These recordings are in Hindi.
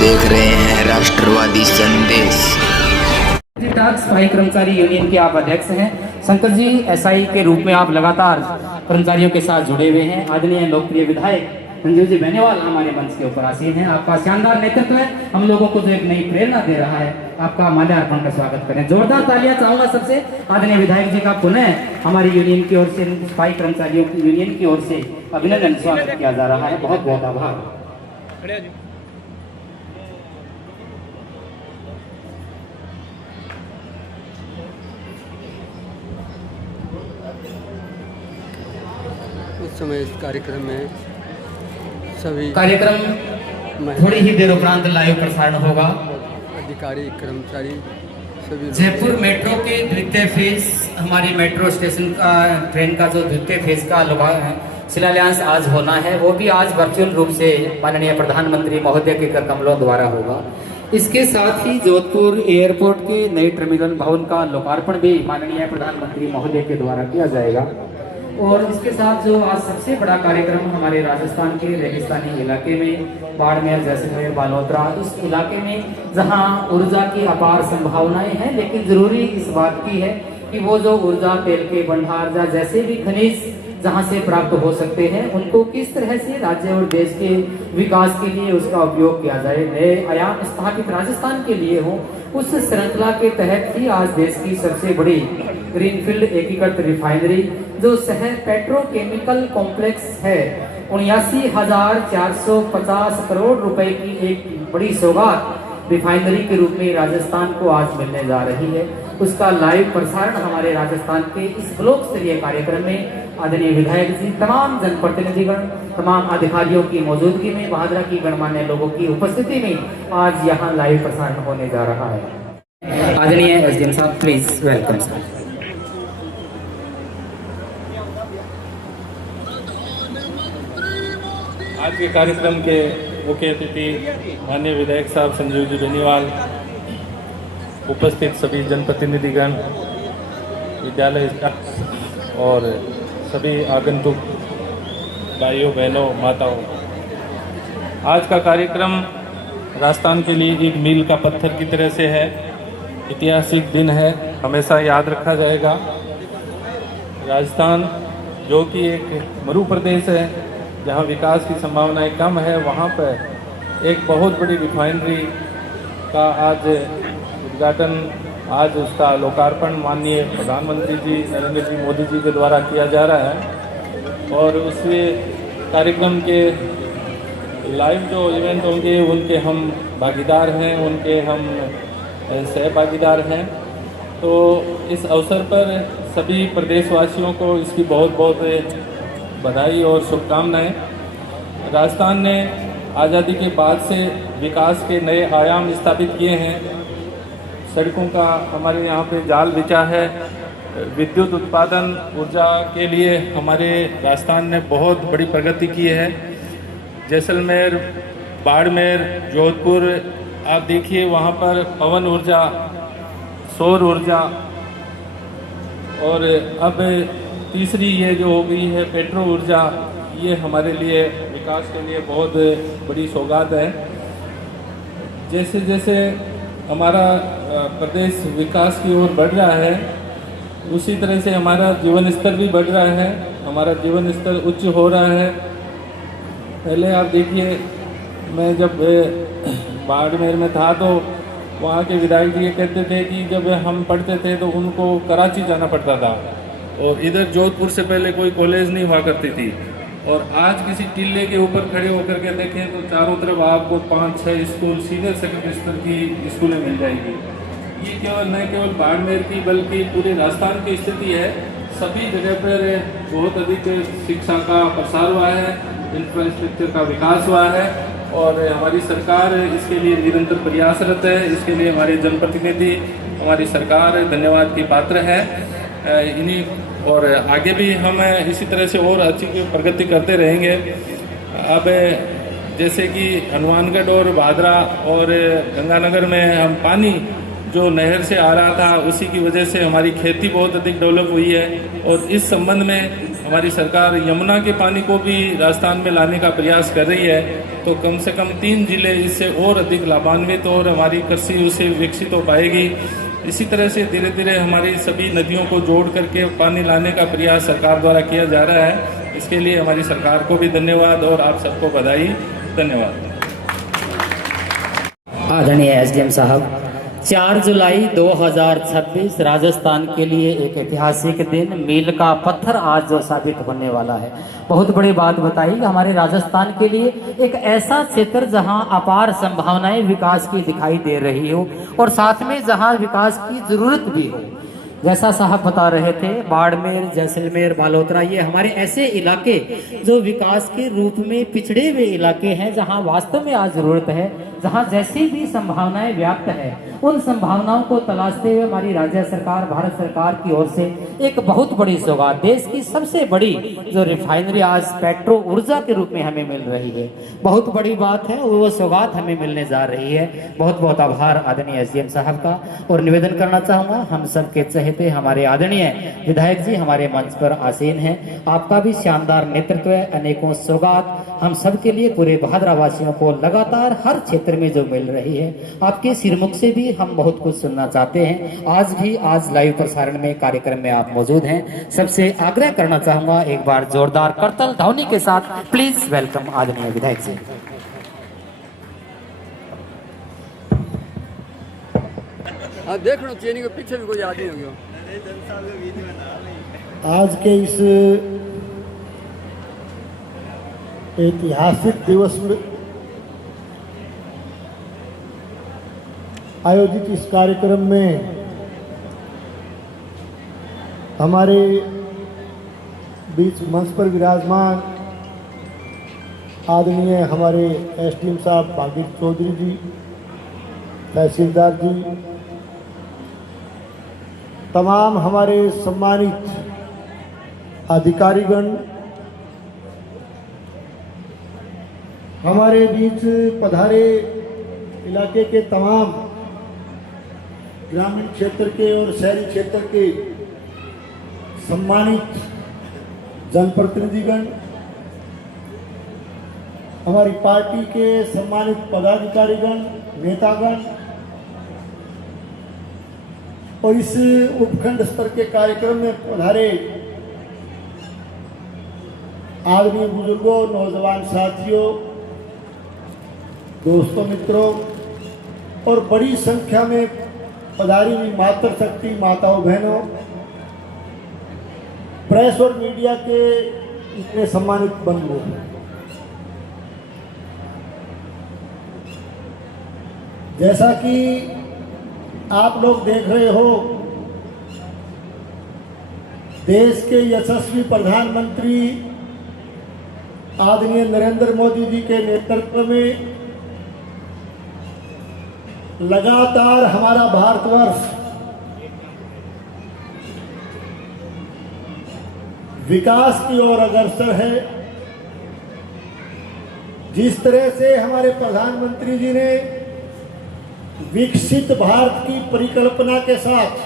देख रहे हैं राष्ट्रवादी संदेश। सफाई कर्मचारी यूनियन के आप अध्यक्ष हैं। शंकर जी, एसआई के रूप में आप लगातार कर्मचारियों के साथ जुड़े हुए हैं। आदरणीय लोकप्रिय विधायक संजीव जी बेनीवाल हमारे मंच के ऊपर आसीन हैं। आपका शानदार नेतृत्व है, हम लोगों को जो एक नई प्रेरणा दे रहा है। आपका माल्यार्पण का स्वागत करें। जोरदार तालियां चाहूंगा सबसे। आदरणीय विधायक जी का पुनः हमारी यूनियन की ओर से, सफाई कर्मचारियों की यूनियन की ओर से अभिनंदन स्वागत किया जा रहा है। बहुत बहुत आभार। इस समय इस कार्यक्रम में सभी कार्यक्रम थोड़ी ही देर उपरांत लाइव प्रसारण होगा। अधिकारी कर्मचारी सभी जयपुर मेट्रो के द्वितीय फेज, हमारी मेट्रो स्टेशन का ट्रेन का जो द्वितीय फेज का शिलान्यास आज होना है, वो भी आज वर्चुअल रूप से माननीय प्रधानमंत्री महोदय के कर कमलों द्वारा होगा। इसके साथ ही जोधपुर एयरपोर्ट के नए टर्मिनल भवन का लोकार्पण भी माननीय प्रधानमंत्री महोदय के द्वारा किया जाएगा। और इसके साथ जो आज सबसे बड़ा कार्यक्रम हमारे राजस्थान के रेगिस्तानी इलाके में, बाड़मेर, जैसलमेर, बालोतरा, इस इलाके में जहां ऊर्जा की अपार संभावनाएं हैं, लेकिन जरूरी इस बात की है कि वो जो ऊर्जा, तेल के भंडार या जैसे भी खनिज जहां से प्राप्त हो सकते हैं, उनको किस तरह से राज्य और देश के विकास के लिए उसका उपयोग किया जाए, नए आयाम स्थापित राजस्थान के लिए हो, उस श्रृंखला के तहत ही आज देश की सबसे बड़ी ग्रीनफील्ड एकीकृत रिफाइनरी जो शहर पेट्रोकेमिकल कॉम्प्लेक्स है, 79,450 करोड़ रुपए की एक बड़ी सौगात रिफाइनरी के रूप में राजस्थान को आज मिलने जा रही है। उसका लाइव प्रसारण हमारे राजस्थान के इस ब्लॉक स्तरीय कार्यक्रम में आदरणीय विधायक जी, तमाम जनप्रतिनिधिगण, तमाम अधिकारियों की मौजूदगी में, बहादुरा की गणमान्य लोगों की उपस्थिति में आज यहाँ लाइव प्रसारण होने जा रहा है। आदरणीय एसडीएम साहब, प्लीज वेलकम सर। आज के कार्यक्रम के मुख्य अतिथि माननीय विधायक साहब संजीव जी बेनीवाल, उपस्थित सभी जनप्रतिनिधिगण, विद्यालय स्टाफ और सभी आगंतुक भाइयों, बहनों, माताओं, आज का कार्यक्रम राजस्थान के लिए एक मील का पत्थर की तरह से है। ऐतिहासिक दिन है, हमेशा याद रखा जाएगा। राजस्थान जो कि एक मरु प्रदेश है, जहाँ विकास की संभावनाएं कम है, वहाँ पर एक बहुत बड़ी रिफाइनरी का आज उद्घाटन, आज उसका लोकार्पण माननीय प्रधानमंत्री जी नरेंद्र जी मोदी जी के द्वारा किया जा रहा है। और उस कार्यक्रम के लाइव जो इवेंट होंगे उनके हम भागीदार हैं, उनके हम सहभागीदार हैं। तो इस अवसर पर सभी प्रदेशवासियों को इसकी बहुत बहुत बधाई और शुभकामनाएं। राजस्थान ने आज़ादी के बाद से विकास के नए आयाम स्थापित किए हैं। सड़कों का हमारे यहाँ पे जाल बिछा है। विद्युत उत्पादन, ऊर्जा के लिए हमारे राजस्थान ने बहुत बड़ी प्रगति की है। जैसलमेर, बाड़मेर, जोधपुर, आप देखिए वहाँ पर पवन ऊर्जा, सौर ऊर्जा, और अब तीसरी ये जो हो गई है पेट्रो ऊर्जा, ये हमारे लिए विकास के लिए बहुत बड़ी सौगात है। जैसे जैसे हमारा प्रदेश विकास की ओर बढ़ रहा है, उसी तरह से हमारा जीवन स्तर भी बढ़ रहा है, हमारा जीवन स्तर उच्च हो रहा है। पहले आप देखिए, मैं जब बाड़मेर में था तो वहाँ के विधायक जी ये कहते थे कि जब हम पढ़ते थे तो उनको कराची जाना पड़ता था, और इधर जोधपुर से पहले कोई कॉलेज नहीं हुआ करती थी। और आज किसी टिल्ले के ऊपर खड़े होकर के देखें तो चारों तरफ आपको 5-6 स्कूल, सीनियर सेकेंडरी स्तर की स्कूलें मिल जाएगी। ये केवल न केवल बाड़मेर की बल्कि पूरे राजस्थान की स्थिति है। सभी जगह पर बहुत अधिक शिक्षा का प्रसार हुआ है, इंफ्रास्ट्रक्चर का विकास हुआ है, और हमारी सरकार इसके लिए निरंतर प्रयासरत है। इसके लिए हमारे जनप्रतिनिधि, हमारी सरकार धन्यवाद की पात्र है। इन्हीं और आगे भी हम इसी तरह से और अच्छी प्रगति करते रहेंगे। अब जैसे कि हनुमानगढ़ और भादरा और गंगानगर में हम पानी जो नहर से आ रहा था, उसी की वजह से हमारी खेती बहुत अधिक डेवलप हुई है। और इस संबंध में हमारी सरकार यमुना के पानी को भी राजस्थान में लाने का प्रयास कर रही है, तो कम से कम 3 जिले इससे और अधिक लाभान्वित और हमारी कृषि उससे विकसित हो पाएगी। इसी तरह से धीरे धीरे हमारी सभी नदियों को जोड़ करके पानी लाने का प्रयास सरकार द्वारा किया जा रहा है। इसके लिए हमारी सरकार को भी धन्यवाद और आप सबको बधाई। धन्यवाद। आदरणीय एसडीएम साहब, 4 जुलाई 2026 राजस्थान के लिए एक ऐतिहासिक दिन, मील का पत्थर आज जो साबित होने वाला है। बहुत बड़ी बात बताई कि हमारे राजस्थान के लिए एक ऐसा क्षेत्र जहां अपार संभावनाएं विकास की दिखाई दे रही हो और साथ में जहां विकास की जरूरत भी हो। जैसा साहब बता रहे थे, बाड़मेर, जैसलमेर, बालोतरा, ये हमारे ऐसे इलाके जो विकास के रूप में पिछड़े हुए इलाके हैं, जहां वास्तव में आज जरूरत है, जहां जैसी भी संभावनाएं व्याप्त है, उन संभावनाओं को तलाशते हुए हमारी राज्य सरकार, भारत सरकार की ओर से एक बहुत बड़ी सौगात, देश की सबसे बड़ी जो रिफाइनरी आज पेट्रो ऊर्जा के रूप में हमें मिल रही है, बहुत बड़ी बात है। वो सौगात हमें मिलने जा रही है। बहुत बहुत आभार आदरणीय एसडीएम साहब का। और निवेदन करना चाहूंगा, हम सब के चहेते हमारे आदरणीय विधायक जी हमारे मंच पर आसीन हैं। आपका भी शानदार नेतृत्व है, अनेकों सौगात हम सब के लिए, पूरे भादरा वासियों को लगातार हर क्षेत्र में जो मिल रही है। आपके सिरमुख से भी हम बहुत कुछ सुनना चाहते हैं। आज लाइव प्रसारण में कार्यक्रम में आप मौजूद हैं। सबसे आग्रह करना चाहूंगा, एक बार जोरदार करतल ध्वनि के साथ प्लीज वेलकम आदरणीय विधायक जी। देख लो चेनी के पीछे भी कोई आदमी हो गया। आज के इस ऐतिहासिक दिवस में आयोजित इस कार्यक्रम में हमारे बीच मंच पर विराजमान आदरणीय हमारे एसडीएम साहब भागीर चौधरी जी, तहसीलदार जी, तमाम हमारे सम्मानित अधिकारीगण, हमारे बीच पधारे इलाके के तमाम ग्रामीण क्षेत्र के और शहरी क्षेत्र के सम्मानित जनप्रतिनिधिगण, हमारी पार्टी के सम्मानित पदाधिकारीगण, नेतागण और इस उपखंड स्तर के कार्यक्रम में पधारे आदरणीय बुजुर्गों, नौजवान साथियों, दोस्तों, मित्रों और बड़ी संख्या में पधारी हुई मातृशक्ति, माताओं, बहनों, प्रेस और मीडिया के इतने सम्मानित बंधुओं, जैसा कि आप लोग देख रहे हो, देश के यशस्वी प्रधानमंत्री आदरणीय नरेंद्र मोदी जी के नेतृत्व में लगातार हमारा भारतवर्ष विकास की ओर अग्रसर है। जिस तरह से हमारे प्रधानमंत्री जी ने विकसित भारत की परिकल्पना के साथ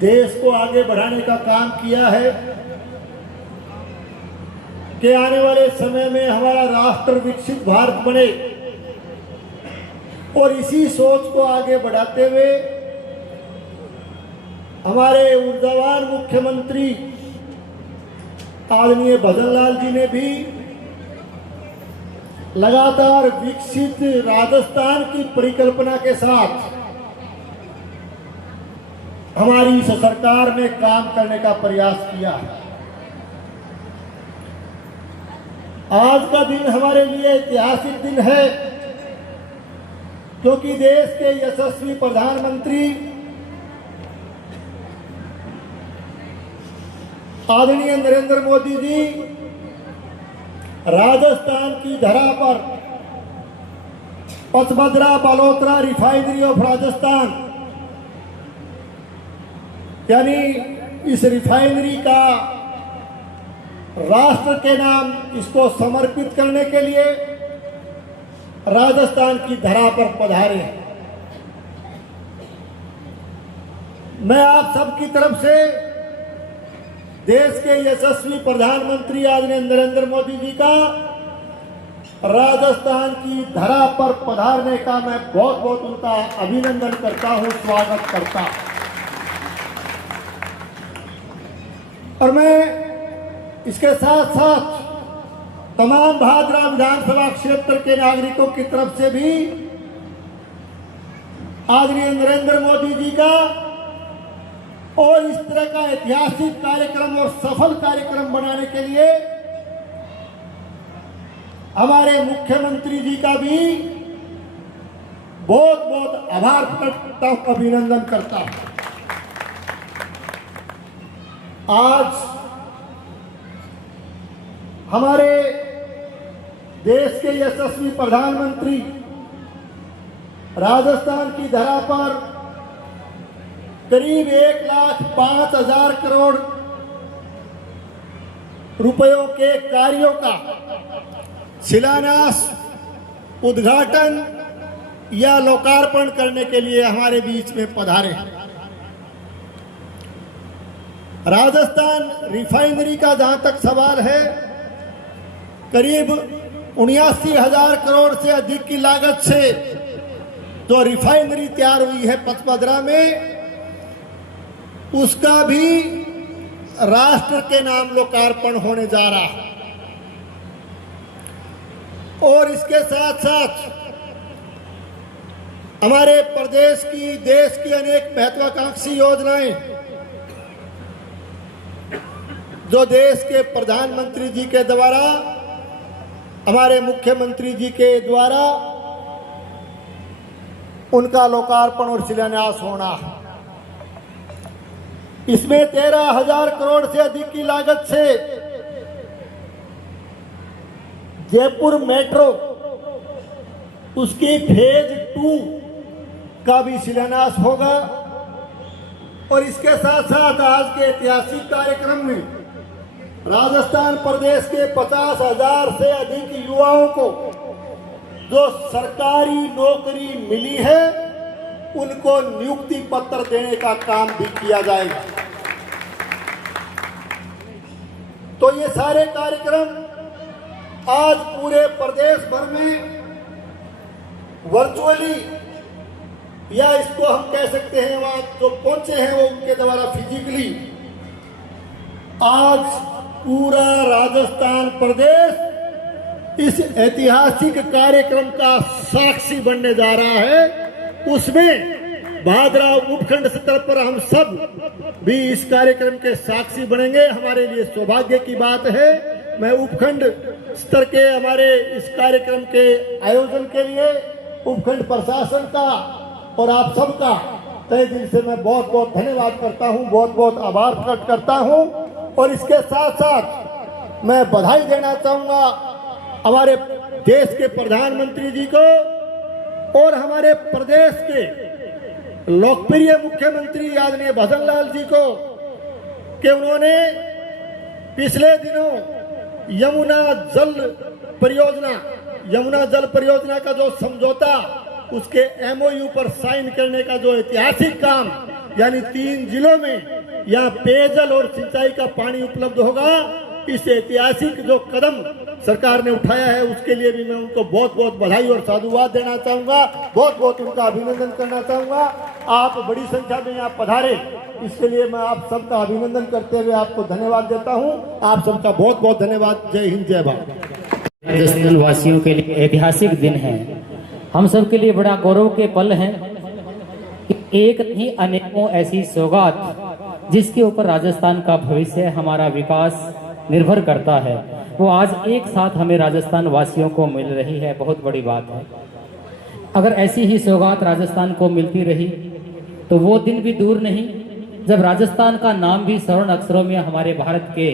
देश को आगे बढ़ाने का काम किया है कि आने वाले समय में हमारा राष्ट्र विकसित भारत बने, और इसी सोच को आगे बढ़ाते हुए हमारे ऊर्जावान मुख्यमंत्री आदरणीय भजन लाल जी ने भी लगातार विकसित राजस्थान की परिकल्पना के साथ हमारी इस सरकार में काम करने का प्रयास किया है। आज का दिन हमारे लिए ऐतिहासिक दिन है, क्योंकि देश के यशस्वी प्रधानमंत्री आदरणीय नरेंद्र मोदी जी राजस्थान की धरा पर पचमढ़ी बालोतरा रिफाइनरी ऑफ राजस्थान, यानी इस रिफाइनरी का राष्ट्र के नाम इसको समर्पित करने के लिए राजस्थान की धरा पर पधारे हैं। मैं आप सबकी तरफ से देश के यशस्वी प्रधानमंत्री आदरणीय नरेंद्र मोदी जी का राजस्थान की धरा पर पधारने का मैं बहुत बहुत उनका अभिनंदन करता हूं, स्वागत करता हूं। और मैं इसके साथ साथ तमाम भादरा विधानसभा क्षेत्र के नागरिकों की तरफ से भी आदरणीय नरेंद्र मोदी जी का और इस तरह का ऐतिहासिक कार्यक्रम और सफल कार्यक्रम बनाने के लिए हमारे मुख्यमंत्री जी का भी बहुत बहुत आभार प्रकट करता हूं, अभिनंदन करता हूं। आज हमारे देश के यशस्वी प्रधानमंत्री राजस्थान की धरा पर करीब 1,05,000 करोड़ रुपयों के कार्यों का शिलान्यास, उद्घाटन या लोकार्पण करने के लिए हमारे बीच में पधारे। राजस्थान रिफाइनरी का जहां तक सवाल है, करीब 79,000 करोड़ से अधिक की लागत से जो रिफाइनरी तैयार हुई है पचपदरा में, उसका भी राष्ट्र के नाम लोकार्पण होने जा रहा है। और इसके साथ साथ हमारे प्रदेश की, देश की अनेक महत्वाकांक्षी योजनाएं जो देश के प्रधानमंत्री जी के द्वारा, हमारे मुख्यमंत्री जी के द्वारा उनका लोकार्पण और शिलान्यास होना है। इसमें 13,000 करोड़ से अधिक की लागत से जयपुर मेट्रो, उसकी फेज 2 का भी शिलान्यास होगा। और इसके साथ साथ आज के ऐतिहासिक कार्यक्रम में राजस्थान प्रदेश के 50,000 से अधिक युवाओं को जो सरकारी नौकरी मिली है, उनको नियुक्ति पत्र देने का काम भी किया जाएगा। तो ये सारे कार्यक्रम आज पूरे प्रदेश भर में वर्चुअली, या इसको हम कह सकते हैं वहां जो पहुंचे हैं वो उनके द्वारा फिजिकली, आज पूरा राजस्थान प्रदेश इस ऐतिहासिक कार्यक्रम का साक्षी बनने जा रहा है। उसमें भादरा उपखंड स्तर पर हम सब भी इस कार्यक्रम के साक्षी बनेंगे। हमारे लिए सौभाग्य की बात है। मैं उपखंड स्तर के हमारे इस कार्यक्रम के आयोजन के लिए उपखंड प्रशासन का और आप सबका तहे दिल से मैं बहुत बहुत धन्यवाद करता हूं, बहुत बहुत आभार प्रकट करता हूं। और इसके साथ साथ मैं बधाई देना चाहूंगा हमारे देश के प्रधानमंत्री जी को और हमारे प्रदेश के लोकप्रिय मुख्यमंत्री आदरणीय भजन लाल जी को कि उन्होंने पिछले दिनों यमुना जल परियोजना का जो समझौता, उसके MOU पर साइन करने का जो ऐतिहासिक काम, यानी 3 जिलों में यहाँ पेयजल और सिंचाई का पानी उपलब्ध होगा, इस ऐतिहासिक जो कदम सरकार ने उठाया है उसके लिए भी मैं उनको बहुत बहुत बधाई और साधुवाद देना चाहूंगा, बहुत बहुत उनका अभिनंदन करना चाहूंगा। आप बड़ी संख्या में यहाँ पधारे, इसके लिए मैं आप सबका अभिनंदन करते हुए आपको धन्यवाद देता हूँ। आप सबका बहुत बहुत धन्यवाद। जय हिंद, जय भारत। राजस्थान वासियों के लिए ऐतिहासिक दिन है। हम सब के लिए बड़ा गौरव के पल हैं कि एक ही अनेकों ऐसी सौगात जिसके ऊपर राजस्थान का भविष्य, हमारा विकास निर्भर करता है, वो आज एक साथ हमें राजस्थान वासियों को मिल रही है। बहुत बड़ी बात है। अगर ऐसी ही सौगात राजस्थान को मिलती रही तो वो दिन भी दूर नहीं जब राजस्थान का नाम भी स्वर्ण अक्षरों में हमारे भारत के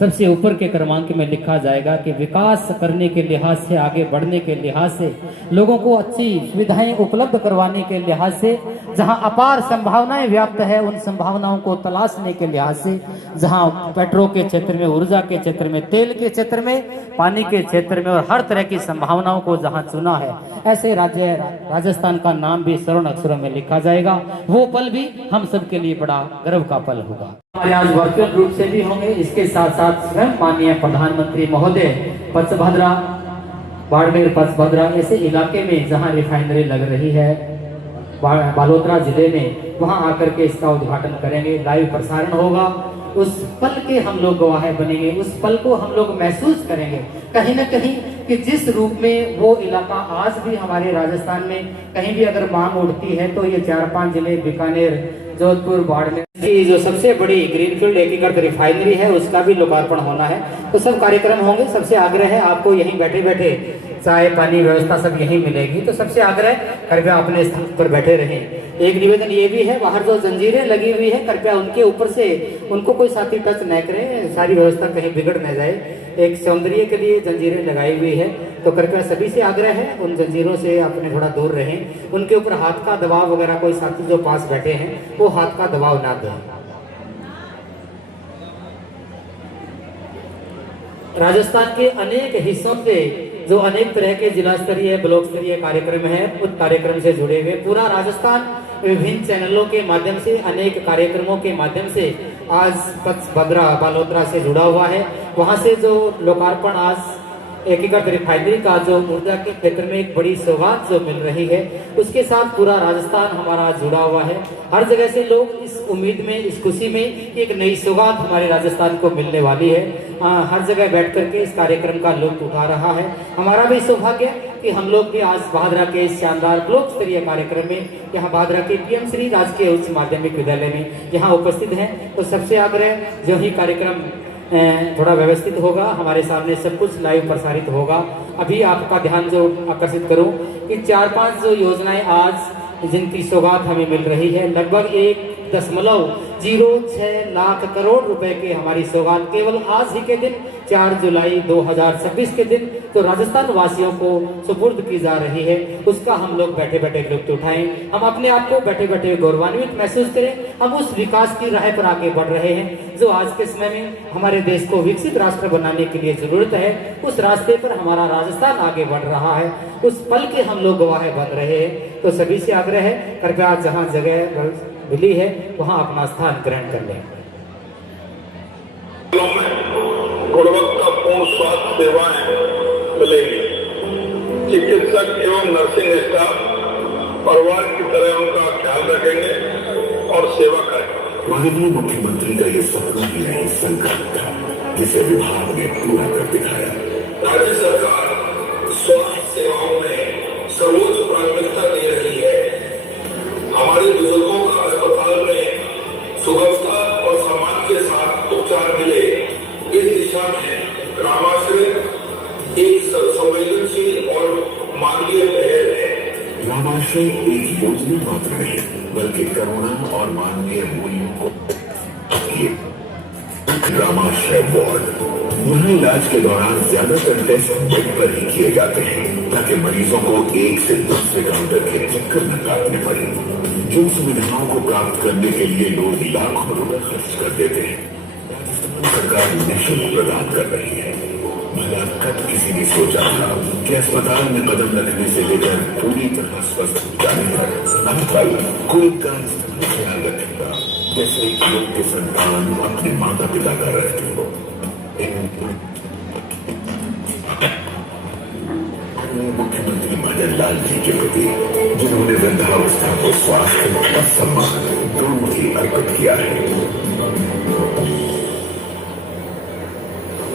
सबसे ऊपर के क्रमांक में लिखा जाएगा कि विकास करने के लिहाज से, आगे बढ़ने के लिहाज से, लोगों को अच्छी सुविधाएं उपलब्ध करवाने के लिहाज से, जहां अपार संभावनाएं व्याप्त है उन संभावनाओं को तलाशने के लिहाज से, जहां पेट्रोल के क्षेत्र में, ऊर्जा के क्षेत्र में, तेल के क्षेत्र में, पानी के क्षेत्र में और हर तरह की संभावनाओं को जहां चुना है, ऐसे राज्य राजस्थान का नाम भी स्वर्ण अक्षरों में लिखा जाएगा। वो पल भी हम सबके लिए बड़ा गर्व का पल होगा। हमारे आज वर्चुअल रूप से भी होंगे। इसके साथ साथ स्वयं माननीय प्रधानमंत्री महोदय पचभद्रा, बाड़मेर पचभद्रा ऐसे इलाके में जहां रिफाइनरी लग रही है बालोतरा जिले में, वहां आकर के इसका उद्घाटन करेंगे। लाइव प्रसारण होगा। उस पल के हम लोग गवाह बनेंगे, उस पल को हम लोग महसूस करेंगे कहीं ना कहीं कि जिस रूप में वो इलाका आज भी हमारे राजस्थान में कहीं भी अगर मांग उठती है तो ये 4-5 जिले, बीकानेर, जोधपुर, बाड़मेर की जो सबसे बड़ी ग्रीनफील्ड एकीकृत रिफाइनरी है उसका भी लोकार्पण होना है। तो सब कार्यक्रम होंगे। सबसे आग्रह है आपको यहीं बैठे बैठे चाय पानी व्यवस्था सब यहीं मिलेगी, तो सबसे आग्रह कृपया अपने स्थान पर बैठे रहें। एक निवेदन ये भी है, बाहर जो जंजीरें लगी हुई है कृपया उनके ऊपर से उनको कोई साथी टच न करे, सारी व्यवस्था कहीं बिगड़ न जाए। एक सौंदर्य के लिए जंजीरें लगाई हुई है, तो कृपया सभी से आग्रह है उन जंजीरों से अपने थोड़ा दूर रहें। उनके ऊपर हाथ का दबाव वगैरह, कोई साथी जो पास बैठे हैं वो हाथ का दबाव ना दें। राजस्थान के अनेक हिस्सों से जो अनेक तरह के जिला स्तरीय, ब्लॉक स्तरीय कार्यक्रम है, उस कार्यक्रम से जुड़े हुए पूरा राजस्थान विभिन्न चैनलों के माध्यम से, अनेक कार्यक्रमों के माध्यम से आज पचभद्रा बालोतरा से जुड़ा हुआ है। वहां से जो लोकार्पण आज एकीकृत रिफाइनरी का जो ऊर्जा के क्षेत्र में एक बड़ी सौगात जो मिल रही है, उसके साथ पूरा राजस्थान हमारा जुड़ा हुआ है। हर जगह से लोग इस उम्मीद में, इस खुशी में कि एक नई सौगात हमारे राजस्थान को मिलने वाली है, हर जगह बैठ करके इस कार्यक्रम का लुत्फ उठा रहा है। हमारा भी सौभाग्य कि हम लोग भी आज भादरा के इस शानदार ब्लॉक स्तरीय कार्यक्रम में यहाँ भादरा के पीएम श्री राजकीय उच्च माध्यमिक विद्यालय में यहाँ उपस्थित हैं। तो सबसे आग्रह, जो ही कार्यक्रम थोड़ा व्यवस्थित होगा, हमारे सामने सब कुछ लाइव प्रसारित होगा। अभी आपका ध्यान जो आकर्षित करूं कि 4-5 जो योजनाएं आज जिनकी सौगात हमें मिल रही है, लगभग 1.06 लाख करोड़ रुपए के हमारी सौगात केवल आज ही के दिन 4 जुलाई 2026 के दिन तो राजस्थान वासियों को सुपुर्द की जा रही है। उसका हम लोग बैठे बैठे लुत्फ उठाएं, हम अपने आप को बैठे बैठे गौरवान्वित महसूस करें। हम उस विकास की राह पर आगे बढ़ रहे हैं जो आज के समय में हमारे देश को विकसित राष्ट्र बनाने के लिए जरूरत है। उस रास्ते पर हमारा राजस्थान आगे बढ़ रहा है, उस पल के हम लोग गवाह बन रहे हैं। तो सभी से आग्रह है, कृपया जहाँ जगह मिली है वहां अपना स्थान ग्रहण कर लें। गुणवत्तापूर्ण स्वास्थ्य सेवाएं मिलेगी। चिकित्सक एवं नर्सिंग स्टाफ परिवार की तरह उनका ख्याल रखेंगे और सेवा करेंगे। माननीय मुख्यमंत्री का ये सपना ही नहीं, संकल्प था, जिसे विभाग ने पूरा कर दिखाया। राज्य सरकार स्वास्थ्य सेवाओं में सर्वोच्च प्राथमिकता दे रही है। हमारे बुजुर्गों का अस्पताल में सुगमता और सम्मान के साथ उपचार मिले, इस दिशा में रामाश्रय एक संवेदनशील और मानवीय पहल है। रामाश्रय एक योजना मात्र नहीं, बल्कि करुणा और मानवीय मूल्यों को रामाश्रय वार्ड। यहाँ इलाज के दौरान ज्यादातर टेस्ट बेड पर ही किए जाते हैं, ताकि मरीजों को एक से दूसरे काउंटर के चक्कर न काटने पड़े। जिन सुविधाओं को प्राप्त करने के लिए लोग लाखों रुपए खर्च कर देते हैं, राजस्थान सरकार निःशुल्क प्रदान कर रही है। भला कब किसी ने सोचा था कि अस्पताल में कदम रखने से लेकर पूरी तरह स्वस्थ हो जाने तक आपका कोई का ख्याल रखेगा, जैसे एक लोग के संतान अपने माता पिता का रहते हो। मुख्यमंत्री भजन लाल जी के प्रति, जिन्होंने वृद्धावस्था को स्वास्थ्य और सम्मान दोनों ही अर्पित किया है।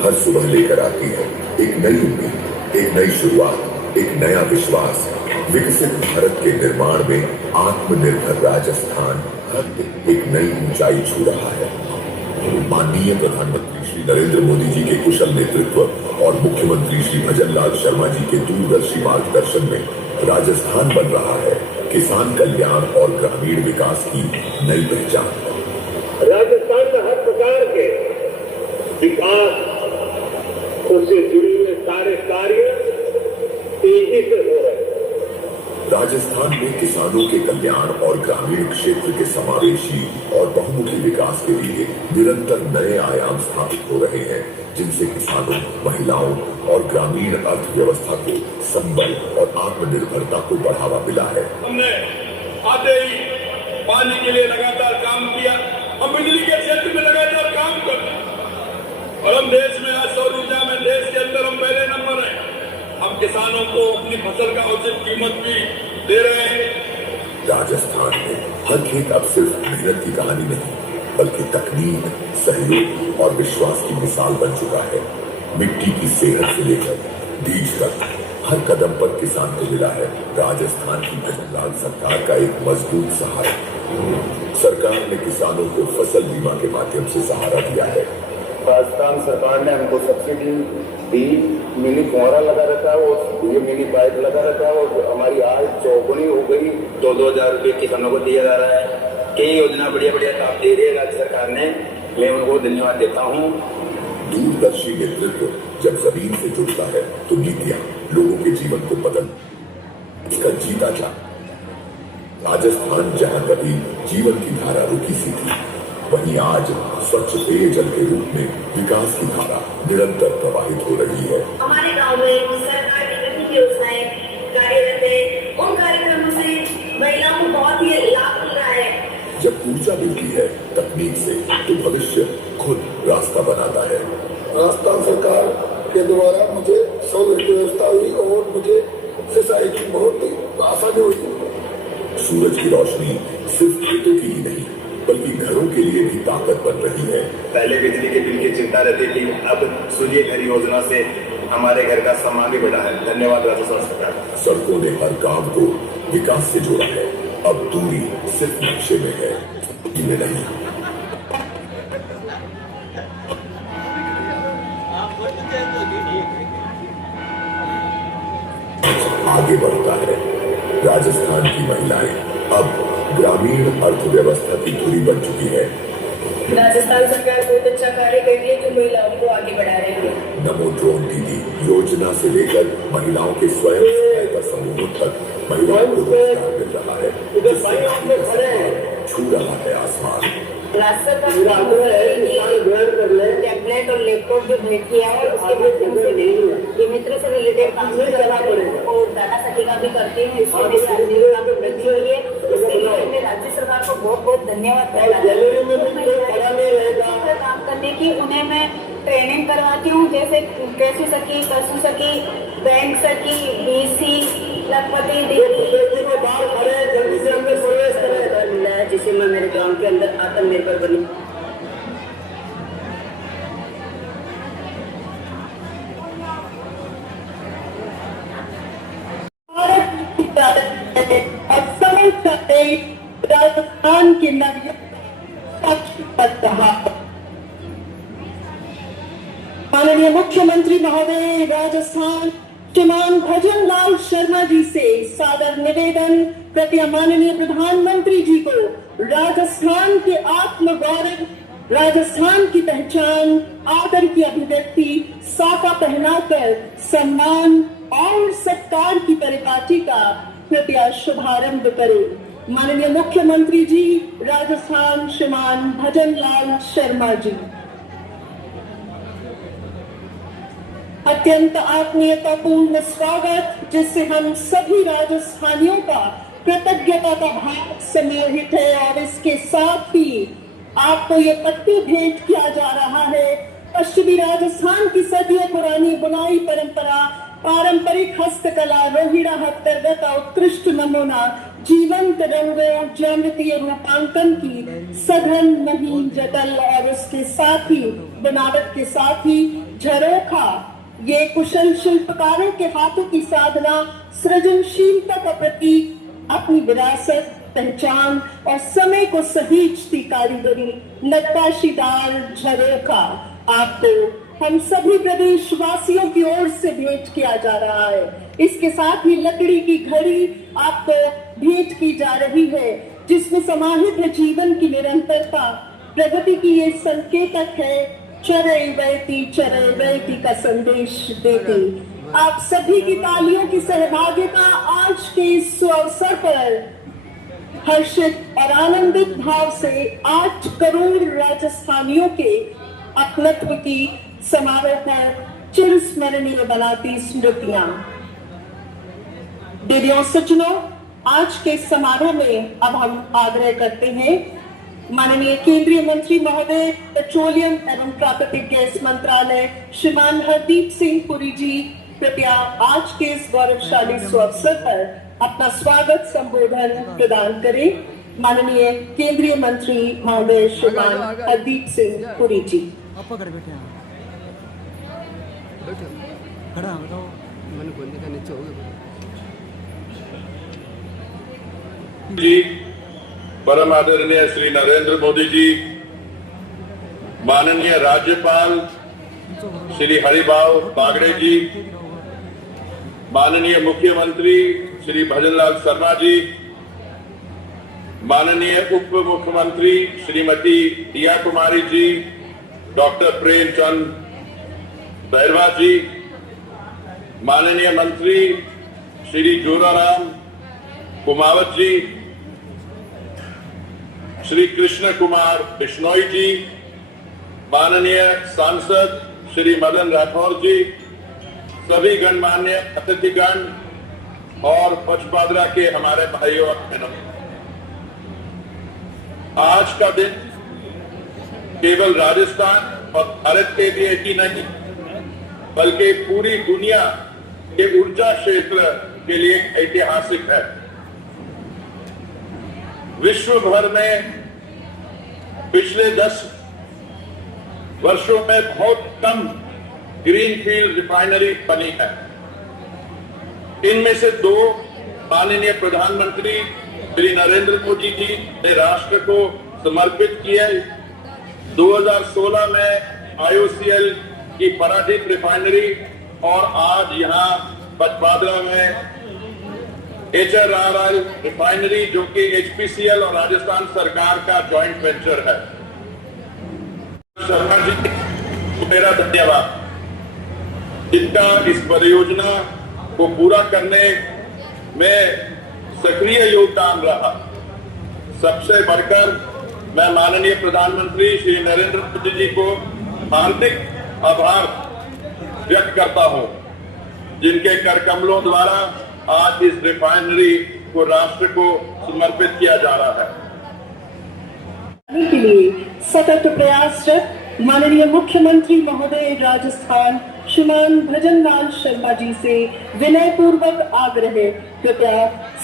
हर सुबह लेकर आती है एक नई उम्मीद, एक नई शुरुआत, एक नया विश्वास। विकसित भारत के निर्माण में आत्मनिर्भर राजस्थान एक नई ऊंचाई छू रहा है। माननीय प्रधानमंत्री श्री नरेंद्र मोदी जी के कुशल नेतृत्व और मुख्यमंत्री श्री भजन लाल शर्मा जी के दूरदर्शी मार्गदर्शन में राजस्थान बन रहा है किसान कल्याण और ग्रामीण विकास की नई पहचान। राजस्थान में हर प्रकार के विकास उससे जुड़े हुए सारे कार्य तेजी से हो रहे हैं। राजस्थान में किसानों के कल्याण और ग्रामीण क्षेत्र के समावेशी और बहुमुखी विकास के लिए निरंतर नए आयाम स्थापित हो रहे हैं, जिनसे किसानों, महिलाओं और ग्रामीण अर्थव्यवस्था को संबल और आत्मनिर्भरता को बढ़ावा मिला है। हमने आते ही पानी के लिए लगातार काम किया, हम बिजली के क्षेत्र में लगातार काम करते हैं और हम देश में आज सौर ऊर्जा में देश के अंदर हम पहले नंबर हैं। हम किसानों को अपनी फसल का उचित कीमत भी दे रहे हैं। राजस्थान में हर खेत अब सिर्फ मेहनत की कहानी नहीं, बल्कि तकनीक, सहयोग और विश्वास की मिसाल बन चुका है। मिट्टी की सेहत से लेकर बीज तक हर कदम पर किसान को मिला है राजस्थान की भजन लाल सरकार का एक मजबूत सहारा। सरकार ने किसानों को फसल बीमा के माध्यम से सहारा दिया है। राजस्थान सरकार ने हमको सब्सिडी दी, मिनी फुहारा लगा रखा है और ये मिनी पाइप लगा रखा है और हमारी आय चौगुनी हो गई। 2,000 रुपये किसानों को दिया जा रहा है। कई योजना बढ़िया बढ़िया काम दे रही है राज्य सरकार ने, मैं उनको धन्यवाद देता हूँ। दूरदर्शी नेतृत्व जब जमीन से जुड़ता है तो नीतियां लोगों के जीवन को बदल इसका जीता जा। राजस्थान जहां कभी जीवन की धारा रुकी सी थी, वहीं आज स्वच्छ पेयजल के रूप में विकास की धारा निरंतर प्रवाहित हो रही है। हमारे गांव में सरकार की विभिन्न योजनाएं कार्यरत है, उन कार्यक्रमों से महिलाओं को बहुत ही लाभ मिल रहा है। जब ऊर्जा मिलती है तकनीक से, तो भविष्य खुद रास्ता बनाता है। राजस्थान सरकार के द्वारा मुझे सौर की व्यवस्था हुई और मुझे सिंचाई की बहुत ही आसानी हुई। सूरज की रोशनी सिर्फ खेतों की ही नहीं, बल्कि घरों के लिए भी ताकत बन रही है। पहले बिजली के बिल की चिंता रहती थी, अब सूर्य घर योजना से हमारे घर का सामान भी बढ़ा है। धन्यवाद राजस्थान सरकार। सड़कों ने हर काम को विकास से जोड़ा है। अब दूरी सिर्फ नक्शे में है, में नहीं। आगे बढ़ता है। राजस्थान की महिलाएं अब ग्रामीण अर्थव्यवस्था की धुरी बन चुकी है। राजस्थान सरकार बहुत अच्छा कार्य कर रही है जो महिलाओं को आगे बढ़ा रही है। नमो ड्रोन दीदी योजना से लेकर महिलाओं के स्वयं सहायता समूहों तक महिलाओं को रोजगार मिल रहा है, छू रहा है आसमान। राज्य सरकार टैबलेट और लैपटॉप जो भेंट किया है उसके माध्यम से मित्र से रिलेटेड काम भी करना पड़ेगा और डाटा सटीका भी करते हैं। इससे मेरी आजीविका यहाँ पे वृद्धि हुई है, उसके लिए मैं राज्य सरकार को बहुत बहुत धन्यवाद काम करने की। उन्हें मैं ट्रेनिंग करवाती हूँ, जैसे कृषि सखी, पशु सखी, बैंक सखी, BC, लखपति जल्दी से हमें प्रवेश करें, जिससे मैं मेरे गांव के अंदर आत्मनिर्भर बनूं। राजस्थान के माननीय मुख्यमंत्री महोदय राजस्थान श्रीमान भजन लाल शर्मा जी से सादर निवेदन कृपया माननीय प्रधानमंत्री जी को राजस्थान के आत्मगौरव, राजस्थान की पहचान, आदर की अभिव्यक्ति साफा पहनाकर सम्मान और सत्कार की परिपाटी का कृपया शुभारंभ करें। माननीय मुख्यमंत्री जी राजस्थान श्रीमान भजन लाल शर्मा जी। अत्यंत आत्मीयतापूर्ण स्वागत, जिससे हम सभी राजस्थानियों का कृतज्ञता का भाव सम्मिलित है और इसके साथ ही आपको ये पट्टी भेंट किया जा रहा है। पश्चिमी राजस्थान की सदियों पुरानी बुनाई परंपरा, पारंपरिक हस्तकला, रोहिड़ा हस्तगत का उत्कृष्ट नमूना, जीवंत रंगों, ज्यामितीय रूपांकन की सघन महीन जटल और उसके साथ ही बनावट के साथ ही झरोखा, ये कुशल शिल्पकारों के हाथों की साधना, सृजनशीलता का प्रतीक, अपनी विरासत, पहचान और समय को सहेजती कारीगरी, नक्काशीदार झरोखा आपको हम सभी प्रदेशवासियों की ओर से भेंट किया जा रहा है। इसके साथ ही लकड़ी की घड़ी आपको भेंट की जा रही है, जिसमें समाहित है जीवन की निरंतरता। प्रगति की ये संकेतक है चरैवेति का संदेश देती। आप सभी की तालियों की सहभागिता आज के इस अवसर पर हर्षित और आनंदित भाव से 8 करोड़ राजस्थानियों के अपनत्व की समारोह पर चिरस्मरणीय बनाती स्मृतियां। दीदियों सज्जनों, आज के समारोह में अब हम आग्रह करते हैं माननीय केंद्रीय मंत्री महोदय पेट्रोलियम एवं प्राकृतिक गैस मंत्रालय श्रीमान हरदीप सिंह पुरी जी कृपया आज के इस गौरवशाली सुअवसर पर अपना स्वागत संबोधन प्रदान करें। माननीय केंद्रीय मंत्री महोदय श्रीमान हरदीप सिंह पुरी जी। खड़ा बताओ मैंने बोलने का नीचे हो गया जी, परम आदरणीय श्री नरेंद्र मोदी जी, माननीय राज्यपाल श्री हरिभाव बागड़े जी, माननीय मुख्यमंत्री श्री भजनलाल शर्मा जी, माननीय उप मुख्यमंत्री श्रीमती दिया कुमारी जी, डॉक्टर प्रेमचंद बैरवा जी, माननीय मंत्री श्री जोराराम कुमावत जी, श्री कृष्ण कुमार बिश्नोई जी, माननीय सांसद श्री मदन राठौर जी, सभी गणमान्य अतिथिगण और पचपादरा के हमारे भाइयों और बहनों, आज का दिन केवल राजस्थान और भारत के लिए ही नहीं बल्कि पूरी दुनिया के ऊर्जा क्षेत्र के लिए ऐतिहासिक है। विश्व भर में पिछले 10 वर्षों में बहुत कम ग्रीनफील्ड रिफाइनरी बनी है। इनमें से 2 माननीय प्रधानमंत्री श्री नरेंद्र मोदी जी ने राष्ट्र को समर्पित किए। 2016 में IOCL की परादीप रिफाइनरी और आज यहाँ पचपादरा में HRRL रिफाइनरी जो कि HPCL और राजस्थान सरकार का जॉइंट वेंचर है। शर्मा जी को मेरा धन्यवाद, जिनका इस परियोजना को पूरा करने में सक्रिय योगदान रहा। सबसे बढ़कर मैं माननीय प्रधानमंत्री श्री नरेंद्र मोदी जी को हार्दिक आभार व्यक्त करता हूं, जिनके कर कमलों द्वारा आज इस रिफाइनरी को राष्ट्र को समर्पित किया जा रहा है। के लिए सतत प्रयासरत माननीय मुख्यमंत्री महोदय राजस्थान श्रीमान भजनलाल शर्मा जी से विनय पूर्वक आग्रह कृपया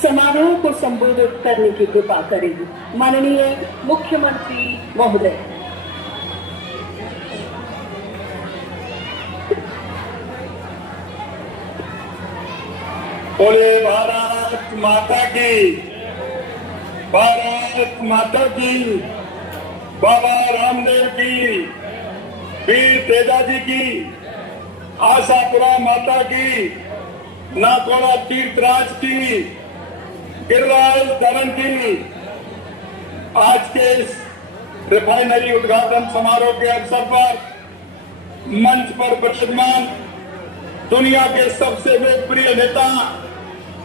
समारोह को संबोधित करने की कृपा करेंगे। माननीय मुख्यमंत्री महोदय। बोले भारत माता की, भारत माता की, बाबा रामदेव की, वीर तेजा जी की, आशापुरा माता की, नाकोड़ा तीर्थराज की, गिरिराज धवन की। आज के इस रिफाइनरी उद्घाटन समारोह के अवसर पर मंच पर विराजमान दुनिया के सबसे लोकप्रिय नेता,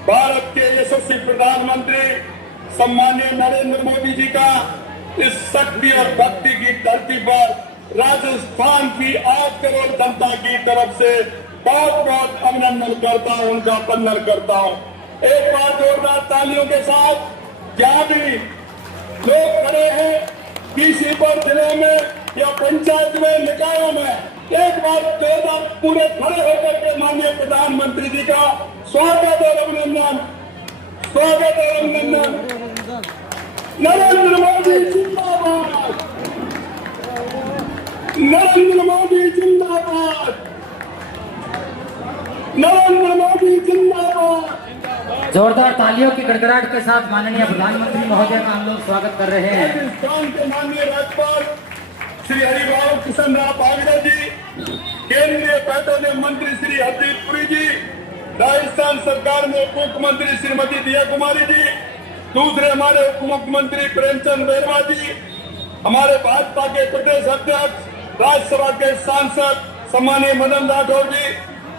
भारत के यशस्वी प्रधानमंत्री सम्माननीय नरेंद्र मोदी जी का इस शक्ति और भक्ति की धरती पर राजस्थान की 8 करोड़ जनता की तरफ से बहुत बहुत अभिनंदन करता हूं, उनका वंदन करता हूं। एक बार जोरदार तालियों के साथ जहां भी लोग खड़े हैं, किसी पर जिले में या पंचायत में, निकायों में, एक बार जोरदार पूरे खड़े होकर के माननीय प्रधानमंत्री जी का स्वागत और अभिनंदन, स्वागत और अभिनंदन। नरेंद्र मोदी जिंदाबाद, नरेंद्र मोदी जिंदाबाद, नरेंद्र मोदी जिंदाबाद। जोरदार तालियों की गड़गड़ाहट के साथ माननीय प्रधानमंत्री महोदय का हम लोग स्वागत कर रहे हैं। राजस्थान के माननीय राज्यपाल श्री हरिभाव किशनराव बागड़े जी, केंद्रीय पेट्रोलियम मंत्री श्री हरदीप पुरी जी, राजस्थान सरकार में उप मुख्यमंत्री श्रीमती दिया कुमारी जी, दूसरे हमारे उप मुख्यमंत्री प्रेमचंद बैरवा जी, हमारे भाजपा के प्रदेश अध्यक्ष राज्यसभा के सांसद सम्मानीय मदन राठौर जी,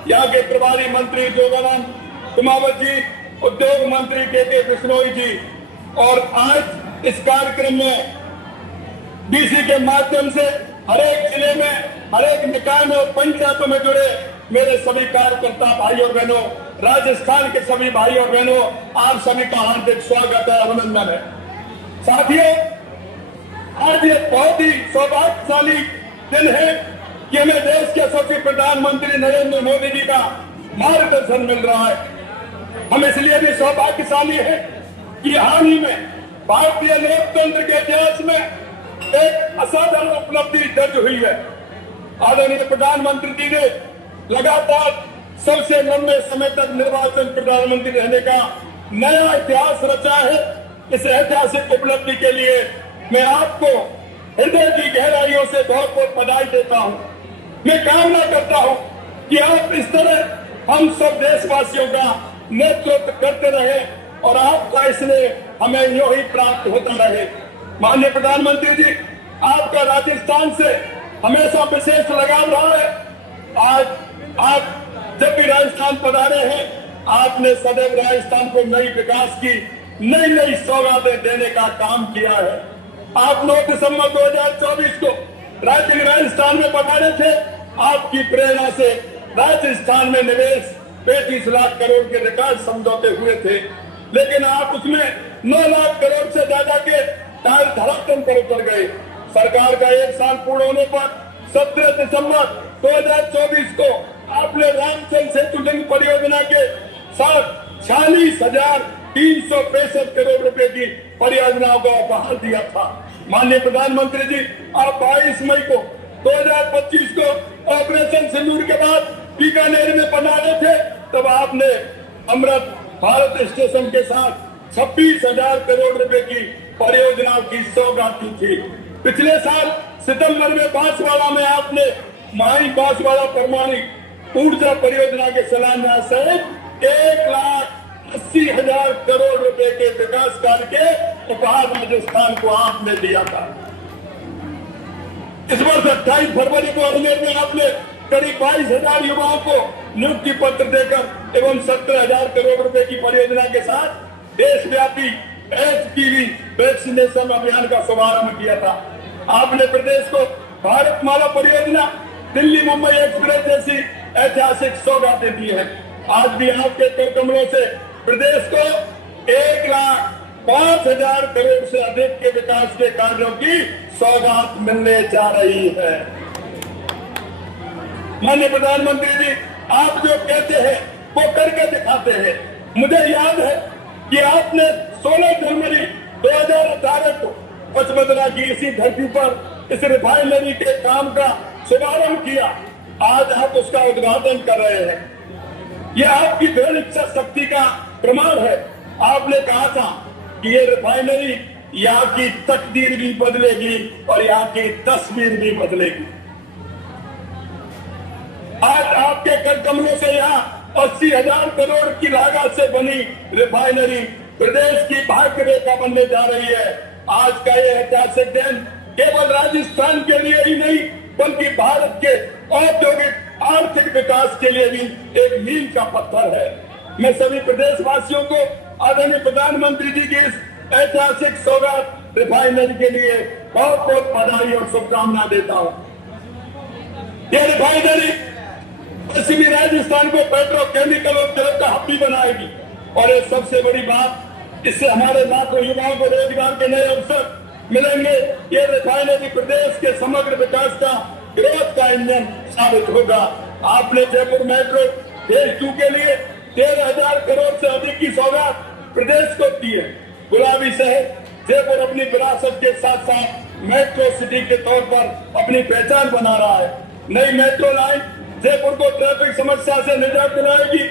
यहाँ के प्रभारी मंत्री जोगानंद कुमावत जी, उद्योग मंत्री के बिश्नोई जी, और आज इस कार्यक्रम में डीसी के माध्यम से हर एक जिले में, हर एक निकाय में और पंचायतों में जुड़े मेरे सभी कार्यकर्ता भाई और बहनों, राजस्थान के सभी भाई और बहनों, आप सभी का हार्दिक स्वागत है, अभिनंदन है। साथियों, आज ये बहुत ही सौभाग्यशाली दिन है कि हमें देश के यशस्वी प्रधानमंत्री नरेंद्र मोदी जी का मार्गदर्शन मिल रहा है। हम इसलिए भी सौभाग्यशाली है कि हाल ही में भारतीय लोकतंत्र के इतिहास में एक असाधारण उपलब्धि दर्ज हुई है। आदरणीय प्रधानमंत्री जी ने लगातार सबसे लंबे समय तक निर्वाचित प्रधानमंत्री रहने का नया इतिहास रचा है। इस ऐतिहासिक उपलब्धि के लिए मैं आपको हृदय की गहराइयों से बहुत बहुत बधाई देता हूं। मैं कामना करता हूं कि आप इस तरह हम सब देशवासियों का नेतृत्व करते रहे और आपका इसलिए हमें यूं ही प्राप्त होता रहे। माननीय प्रधानमंत्री जी, आपका राजस्थान से हमेशा विशेष लगाव रहा है। आज आप जब भी राजस्थान पधारे हैं, आपने सदैव राजस्थान को नई विकास की नई सौगातें देने का काम किया है। आप 9 दिसंबर 2024 को राजस्थान में पधारे थे। आपकी प्रेरणा से राजस्थान में निवेश 35 लाख करोड़ के रिकॉर्ड समझौते हुए थे, लेकिन आप उसमें 9 लाख करोड़ से ज्यादा के टायर धरातल पर उतर गए। सरकार का 1 साल पूर्ण होने पर 17 दिसंबर 2024 को आपने रामचंद्र सेतु लिंक परियोजना के साथ 46,365 करोड़ रुपए की परियोजनाओं को उपहार दिया था। माननीय प्रधानमंत्री जी, आप 22 मई को 2025 को ऑपरेशन सिंदूर के बाद बीकानेर में पधारे थे। तब आपने अमृत भारत स्टेशन के साथ 26,000 करोड़ रुपए की परियोजनाओं की सौगात की थी। पिछले साल सितंबर में बांसवाड़ा में आपने माई बांसवाड़ा परमाणु ऊर्जा परियोजना के शिलान्यास सहित 1,80,000 करोड़ रुपए के विकास कार्य के उपहार राजस्थान को आपने दिया था। इस वर्ष 28 फरवरी को अजमेर में आपने करीब 22,000 युवाओं को नियुक्ति पत्र देकर एवं 17,000 करोड़ रुपए की परियोजना के साथ देशव्यापी HPV वैक्सीनेशन अभियान का शुभारंभ किया था। आपने प्रदेश को भारतमाला परियोजना, दिल्ली मुंबई एक्सप्रेस जैसी ऐतिहासिक सौगातें दी है। आज भी आपके कर कमलों से प्रदेश को 1,05,000 करोड़ से अधिक के विकास के कार्यों की सौगात मिलने जा रही है। माननीय प्रधानमंत्री जी, आप जो कहते हैं वो करके दिखाते हैं। मुझे याद है कि आपने 16 जनवरी 2018 को पचमदरा की इसी धरती पर इस रिफाइनरी के काम का शुभारंभ किया। आज आप उसका उद्घाटन कर रहे हैं। यह आपकी दृढ़ इच्छा शक्ति का प्रमाण है। आपने कहा था कि ये रिफाइनरी यहाँ की तकदीर भी बदलेगी और यहाँ की तस्वीर भी बदलेगी। आज आपके कर कमलों से यहाँ 80,000 करोड़ की लागत से बनी रिफाइनरी प्रदेश की भाग्य रेखा बनने जा रही है। आज का यह ऐतिहासिक दिन केवल राजस्थान के लिए ही नहीं बल्कि भारत के औद्योगिक आर्थिक विकास के लिए भी एक मील का पत्थर है। मैं सभी प्रदेशवासियों को आदरणीय प्रधानमंत्री जी की इस ऐतिहासिक सौगात रिफाइनरी के लिए बहुत बहुत बधाई और शुभकामना देता हूँ। यह रिफाइनरी पश्चिमी राजस्थान को पेट्रोकेमिकल उद्योग का हब भी बनाएगी और एक सबसे बड़ी बात, इससे हमारे लाखों युवाओं को रोजगार के नए अवसर मिलेंगे। ये रिफाइनरी प्रदेश के समग्र विकास का ग्रोथ का इंजन साबित होगा। आपने जयपुर मेट्रो फेज 2 के लिए 13,000 करोड़ से अधिक की सौगात प्रदेश को दी है। गुलाबी शहर जयपुर अपनी विरासत के साथ साथ मेट्रो सिटी के तौर पर अपनी पहचान बना रहा है। नई मेट्रो लाइन जयपुर को ट्रैफिक समस्या से निजात दिलाएगी।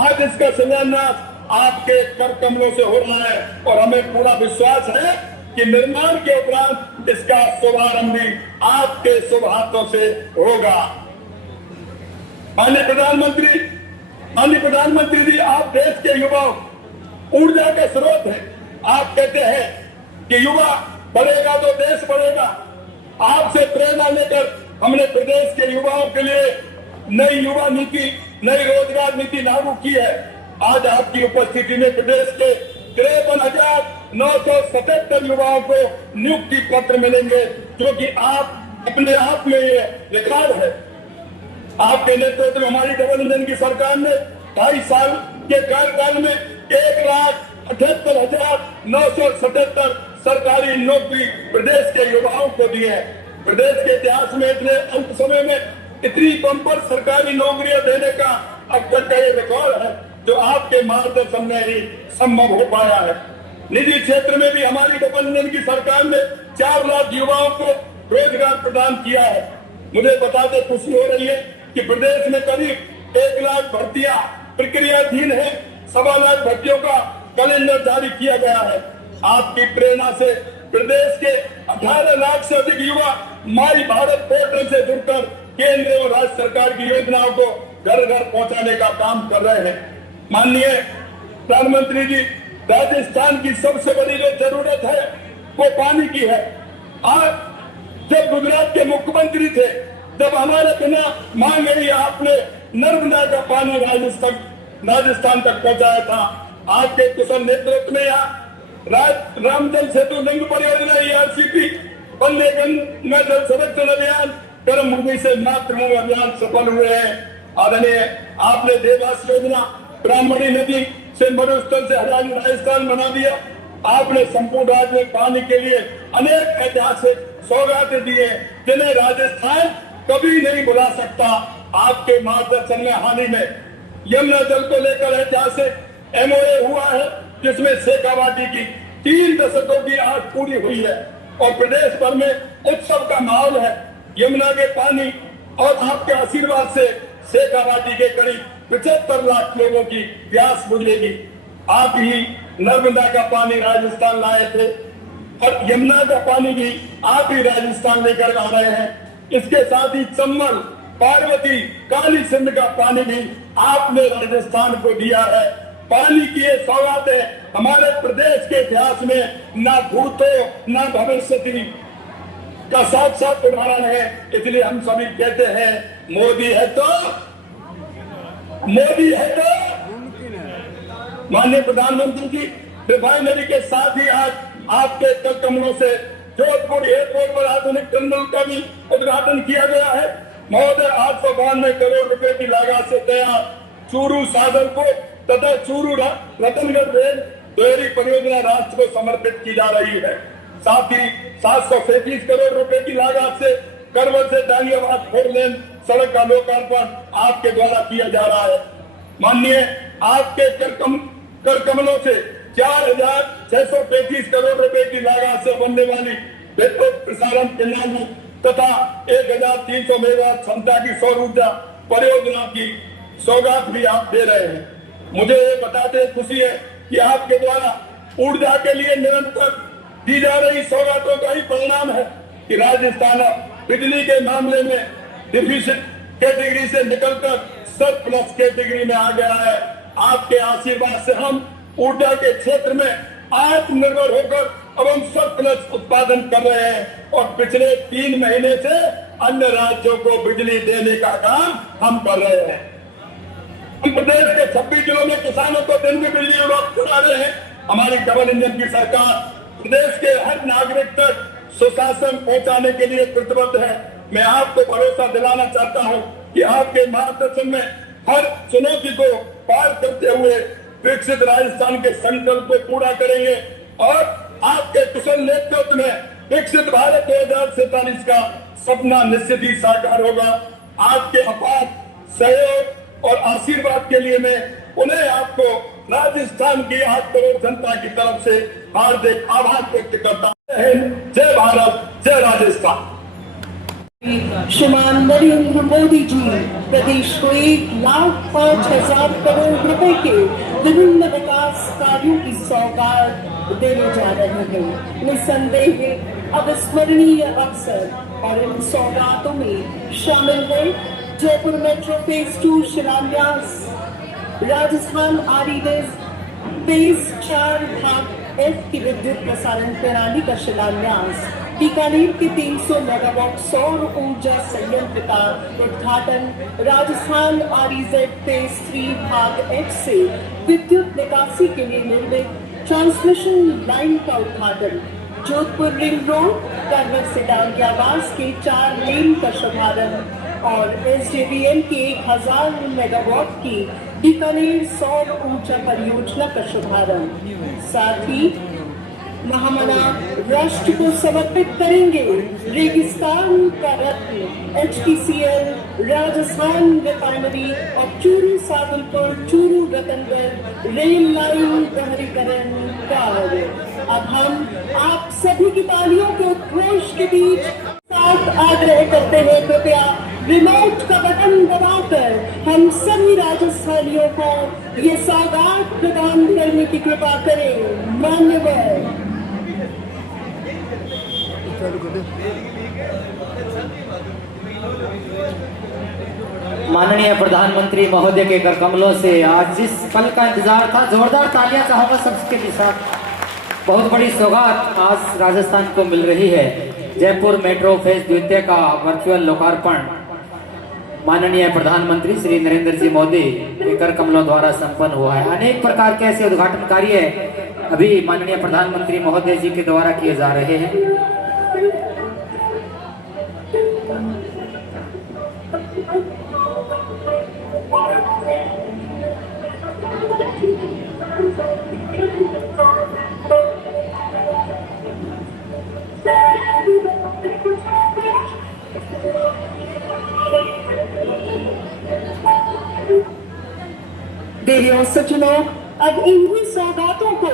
आज इसका शिलान्यास आपके कर कमलों से हो रहा है और हमें पूरा विश्वास है कि निर्माण के उपरांत इसका शुभारंभ भी आपके शुभ हाथों से होगा। माननीय प्रधानमंत्री जी, आप देश के युवा ऊर्जा के स्रोत हैं। आप कहते हैं कि युवा बढ़ेगा तो देश बढ़ेगा। आपसे प्रेरणा लेकर हमने प्रदेश के युवाओं के लिए नई युवा नीति, नई रोजगार नीति लागू की है। आज आपकी उपस्थिति में प्रदेश के 53,977 युवाओं को नियुक्ति पत्र मिलेंगे, क्योंकि आप अपने आप में ये रिकॉर्ड है। आपके नेतृत्व में हमारी डबल इंजन की सरकार ने 2.5 साल के कार्यकाल में 1,78,977 सरकारी नौकरी प्रदेश के युवाओं को दी है। प्रदेश के इतिहास में इतने अल्प समय में इतनी बम्पर सरकारी नौकरियां देने का अब तक का ये रिकॉर्ड है, जो आपके मार्गदर्शन में ही संभव हो पाया है। निजी क्षेत्र में भी हमारी डबल इंजन की सरकार ने 4 लाख युवाओं को रोजगार प्रदान किया है। मुझे बताते खुशी हो रही है कि प्रदेश में करीब 1 लाख भर्तियां प्रक्रियाधीन है। 1.25 लाख भर्तियों का कैलेंडर जारी किया गया है। आपकी प्रेरणा से प्रदेश के 18 लाख से अधिक युवा माई भारत पोर्टल से जुड़कर केंद्र और राज्य सरकार की योजनाओं को घर घर पहुंचाने का काम कर रहे हैं। माननीय प्रधानमंत्री जी, राजस्थान की सबसे बड़ी जो जरूरत है वो पानी की है। आज जब गुजरात के मुख्यमंत्री थे, जब हमारे बिना मांगे ही आपने नर्मदा का पानी राजस्थान तक पहुंचाया था। आपके कुशल नेतृत्व में यहाँ रामजल सेतु लिंक परियोजना, ERCP, वंदे गंगा जल संरक्षण अभियान, गर्म भूमि से मातृभूमि अभियान सफल हुए हैं। आदरणीय, आपने देवास योजना, ब्राह्मणी नदी से मरुस्थल से हरियाणा राजस्थान बना दिया। आपने संपूर्ण राज्य में पानी के लिए अनेक ऐतिहासिक सौगातें दी है, जिन्हें राजस्थान कभी नहीं भुला सकता। आपके मार्गदर्शन में हाल ही में यमुना जल को लेकर ऐतिहासिक MOA हुआ है, जिसमें शेखावाटी की 3 दशकों की आज पूरी हुई है और प्रदेश भर में उत्सव का माहौल है। यमुना के पानी और आपके आशीर्वाद से शेखावाटी के करीब 75 लाख लोगों की प्यास बुझेगी। आप ही नर्मदा का पानी राजस्थान लाए थे और यमुना का पानी भी आप ही राजस्थान लेकर आ रहे हैं। इसके साथ ही चंबल, पार्वती, काली सिंध का पानी भी आपने राजस्थान को दिया है। पानी की ये सौगातें हमारे प्रदेश के इतिहास में ना भूतो ना भविष्य का साक्षात उदाहरण है। इसलिए हम सभी कहते हैं, मोदी है तो माननीय प्रधानमंत्री जी, रिफाइनरी के साथ ही आज आपके कमलों से जोधपुर एयरपोर्ट पर आधुनिक टर्मिनल का भी उद्घाटन किया गया है। महोदय, 892 करोड़ रुपए की लागत से तैयार चूरू सादरपुर तथा चूरू रतनगढ़ रेल दोहरी परियोजना राष्ट्र को समर्पित की जा रही है। साथ ही 735 करोड़ रुपए की लागत से करवल से दानियाबाद 4 लेन सड़क का लोकार्पण आपके द्वारा किया जा रहा है। माननीय, आपके कर कमलों से 4,635 करोड़ रुपए की लागत से बनने वाली विद्युत प्रसारण प्रणाली तथा 1,300 मेगावाट क्षमता की सौर ऊर्जा परियोजना की सौगात भी आप दे रहे हैं। मुझे ये बताते खुशी है कि आपके द्वारा ऊर्जा के लिए निरंतर दी जा रही सौगातों का ही परिणाम है कि राजस्थान बिजली के मामले में डिफिसिट कैटेगरी से निकलकर सरप्लस कैटेगरी में आ गया है। आपके आशीर्वाद से हम ऊर्जा के क्षेत्र में आत्मनिर्भर होकर अब हम सरप्लस उत्पादन कर रहे हैं और पिछले 3 महीने से अन्य राज्यों को बिजली देने का काम हम कर रहे हैं। प्रदेश के 26 जिलों में किसानों को दिन में बिजली उपलब्ध करा रहे हैं। हमारी डबल इंजन की सरकार प्रदेश के हर नागरिक तक सुशासन पहुंचाने के लिए प्रतिबद्ध है। मैं आपको भरोसा दिलाना चाहता हूं कि आपके मार्गदर्शन में हर चुनौती को पार करते हुए विकसित राजस्थान के संकल्प को पूरा करेंगे और आपके कुशल नेतृत्व में विकसित भारत 2047 का सपना निश्चित ही साकार होगा। आपके अपार सहयोग और आशीर्वाद के लिए मैं उन्हें आपको राजस्थान की 8 करोड़ जनता की तरफ से हार्दिक आभार व्यक्त करता हूं। जय भारत, जय राजस्थान। श्रीमान नरेंद्र मोदी जी प्रदेश को 1,05,000 करोड़ रुपए के विभिन्न विकास कार्यों की सौगात देने जा रहे हैं। निसंदेह अविस्मरणीय अवसर और इन सौगातों में शामिल है जयपुर मेट्रो फेज 2 शिलान्यास, राजस्थान आरीडेज फेज 4 भाग F की विद्युत प्रसारण प्रणाली का शिलान्यास, बीकानेर के 300 मेगावाट सौर ऊर्जा संयंत्र का उद्घाटन, राजस्थान REZ फेज 3 भाग H से विद्युत निकासी के लिए निर्मित ट्रांसमिशन लाइन का उद्घाटन, जोधपुर रिंग रोड करवर से डांगियाबास के 4 लेन का शुभारंभ और SJVN के 1000 मेगावाट की बीकानेर सौर ऊर्जा परियोजना का शुभारंभ। साथ ही महामना राष्ट्र को समर्पित करेंगे रेगिस्तान का रत्न HPCL राजस्थान रिफाइनरी और चूरू सादुलपुर चूरू रतनगढ़ रेल लाइन दोहरीकरण कार्य। अब हम आप सभी की तालियों के उद्घोष के बीच साथ आग्रह करते हैं, कृपया रिमोट का बटन दबाकर हम सभी राजस्थानियों को ये सौगात प्रदान करने की कृपा करें। मान्यवर। माननीय प्रधानमंत्री महोदय के कर कमलों से आज जिस पल का इंतजार था, जोरदार तालियां चाहूंगा सबके साथ। बहुत बड़ी सौगात आज राजस्थान को मिल रही है। जयपुर मेट्रो फेज 2 का वर्चुअल लोकार्पण माननीय प्रधानमंत्री श्री नरेंद्र जी मोदी के कर कमलों द्वारा संपन्न हुआ है। अनेक प्रकार के ऐसे उद्घाटन कार्य अभी माननीय प्रधानमंत्री महोदय जी के द्वारा किए जा रहे हैं। देवियों सज्जनों, अब इन्हीं सौगातों को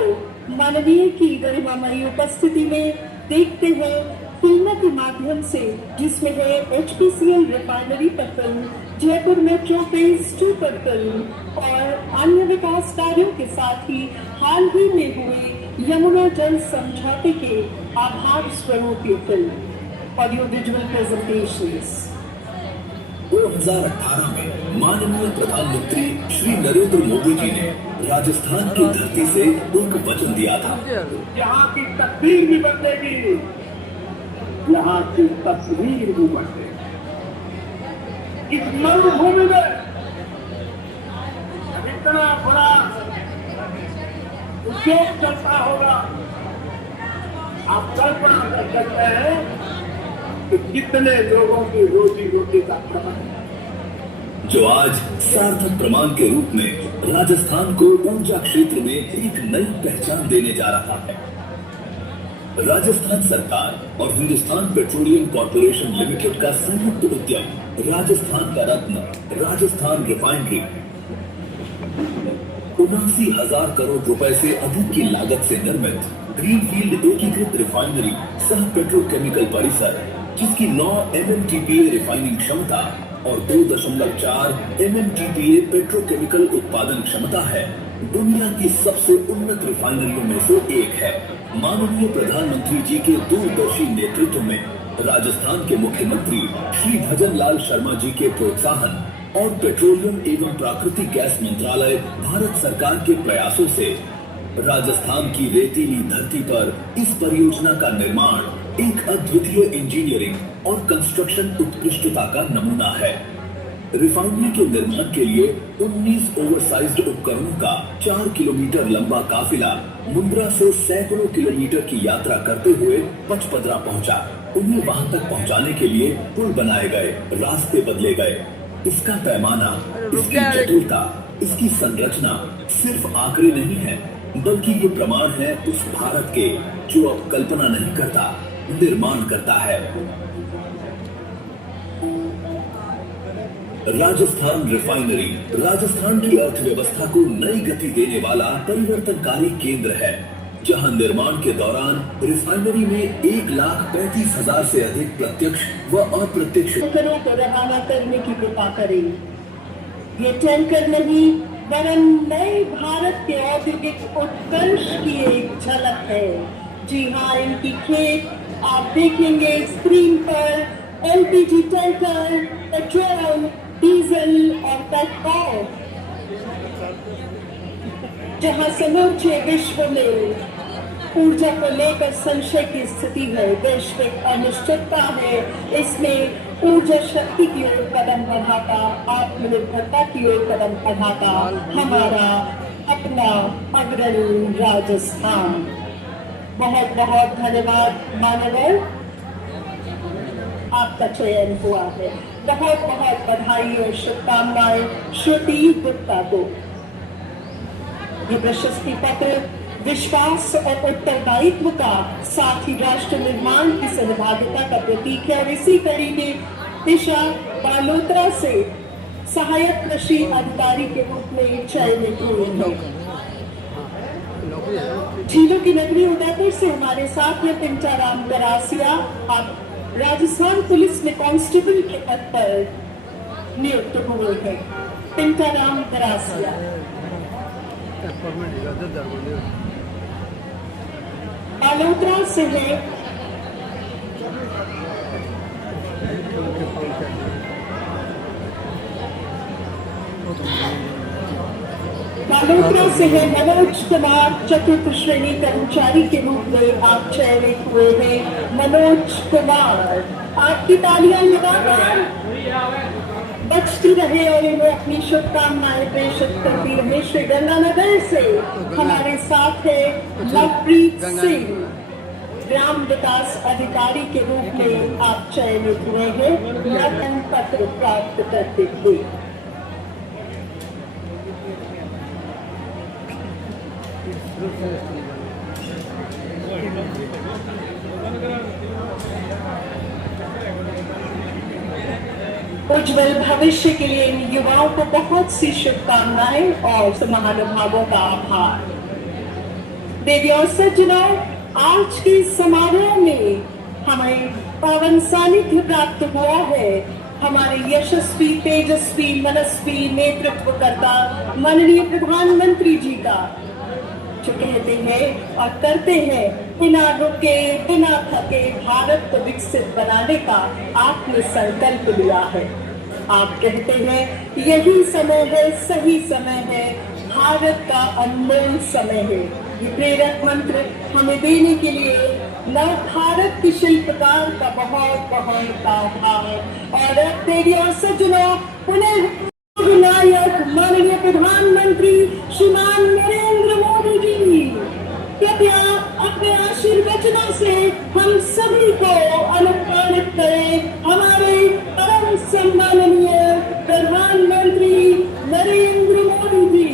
माननीय की गरिमामयी उपस्थिति में देखते हैं फिल्मों के माध्यम से, जिसमें है HPCL रिफाइनरी पर फिल्म, जयपुर मेट्रो फेज 2 पर फिल्म और अन्य विकास कार्यों के साथ ही हाल ही में हुए यमुना जल समझौते के आधार स्वरूप ये फिल्म ऑडियो विजुअल प्रेजेंटेशंस। 2018 में माननीय प्रधानमंत्री श्री नरेंद्र मोदी जी ने राजस्थान की धरती से एक वचन दिया था, यहाँ की तस्वीर भी बदलेगी, यहाँ की तस्वीर भी बदलेगी। इस मरुभूमि में इतना बड़ा उद्योग चलता होगा, आप कल्पना कर सकते हैं कि कितने लोगों की रोजी रोटी का प्रबंध, जो आज सार्थक प्रमाण के रूप में राजस्थान को ऊर्जा क्षेत्र में एक नई पहचान देने जा रहा है। राजस्थान सरकार और हिंदुस्तान पेट्रोलियम कॉर्पोरेशन लिमिटेड का संयुक्त उद्यम राजस्थान का रत्न राजस्थान रिफाइनरी 79,000 करोड़ रुपए से अधिक की लागत से निर्मित ग्रीनफील्ड एकीकृत रिफाइनरी सह पेट्रोकेमिकल परिसर, जिसकी 9 MMTPA रिफाइनिंग क्षमता और 2.4 MMTPA पेट्रोकेमिकल उत्पादन क्षमता है, दुनिया की सबसे उन्नत रिफाइनरियों में से एक है। माननीय प्रधानमंत्री जी के दूरदर्शी नेतृत्व में राजस्थान के मुख्यमंत्री श्री भजन लाल शर्मा जी के प्रोत्साहन और पेट्रोलियम एवं प्राकृतिक गैस मंत्रालय भारत सरकार के प्रयासों से राजस्थान की रेतीली धरती पर इस परियोजना का निर्माण एक अद्वितीय इंजीनियरिंग और कंस्ट्रक्शन उत्कृष्टता का नमूना है। रिफाइनरी के निर्माण के लिए 19 ओवरसाइज्ड उपकरणों का 4 किलोमीटर लंबा काफिला मुंद्रा से सैकड़ों किलोमीटर की यात्रा करते हुए पचपदरा पहुंचा। उन्हें वहां तक पहुंचाने के लिए पुल बनाए गए, रास्ते बदले गए। इसका पैमाना, इसकी जटिलता, इसकी संरचना सिर्फ आंकड़े नहीं है, बल्कि ये प्रमाण है उस भारत के जो अब कल्पना नहीं करता, निर्माण करता है। राजस्थान रिफाइनरी राजस्थान की अर्थव्यवस्था को नई गति देने वाला परिवर्तनकारी केंद्र है, जहां निर्माण के दौरान रिफाइनरी में 1,35,000 से अधिक प्रत्यक्ष व अप्रत्यक्ष टैंकरों को रवाना करने की कृपा करें। ये टैंकर नहीं, वरन नए भारत के औद्योगिक उत्कर्ष की एक झलक है। जी हाँ, इनकी खेप आप देखेंगे स्क्रीन पर। LPG टैंकर, पेट्रोल, डीजल और पेट्रोल, जहां समूचे विश्व में ऊर्जा को लेकर संशय की स्थिति है, वैश्विक अनिश्चितता है, इसमें ऊर्जा शक्ति की ओर कदम बढ़ाता, आत्मनिर्भरता की ओर कदम बढ़ाता हमारा अपना अग्रणी राजस्थान। बहुत बहुत धन्यवाद माननीय, आपका चयन हुआ है। बहुत बहुत बधाई और शुभकामनाएं श्रुति गुप्ता को। ये प्रशस्ति पत्र विश्वास और उत्तरदायित्व का, साथ ही राष्ट्र निर्माण की सहभागिता का प्रतीक है। और इसी कड़ी में दिशा बालोतरा से सहायक कृषि अधिकारी के रूप में चयनित हुई है। झीलों की नगरी उदयपुर से हमारे साथ में पिंचाराम गरासिया, आप राजस्थान पुलिस में कांस्टेबल के पद पर नियुक्त हुए हैं। पिंचाराम गरासिया। बालोतरा से है बालोतरा से है मनोज कुमार, चतुर्थ श्रेणी कर्मचारी के रूप में आप चयनित हुए हैं। मनोज कुमार, आपकी तालियां लगातार बजती रहे और इन्हें अपनी शुभकामनाएं प्रेषित करती रहे। श्री गंगानगर से हमारे साथ है लवप्रीत सिंह, ग्राम विकास अधिकारी के रूप में आप चयनित हुए हैं। प्रमाण पत्र प्राप्त करते हुए उज्जवल भविष्य के लिए इन युवाओं को बहुत सी शुभकामनाएं और महानुभावों का आभार। देवी और सज्जनों, आज के समारोह में हमें पावन सानिध्य प्राप्त हुआ है हमारे यशस्वी, तेजस्वी, मनस्वी नेतृत्वकर्ता माननीय प्रधानमंत्री जी का, जो कहते हैं और करते हैं, बिना रुके बिना थके भारत को विकसित बनाने का आपने संकल्प लिया है। आप कहते हैं यही समय है, सही समय है, भारत का अनमोल समय है। ये प्रेरक मंत्र हमें देने के लिए नव भारत के शिल्पकार का बहुत बहुत आभार। और अब देवी और सज्जनों, पुनः नायक माननीय प्रधानमंत्री श्रीमान नरेंद्र मोदी जी कृपया अपने आशीर्वचनों से हम सभी को अनुप्राणित करें। हमारे परम सम्माननीय प्रधानमंत्री नरेंद्र मोदी जी।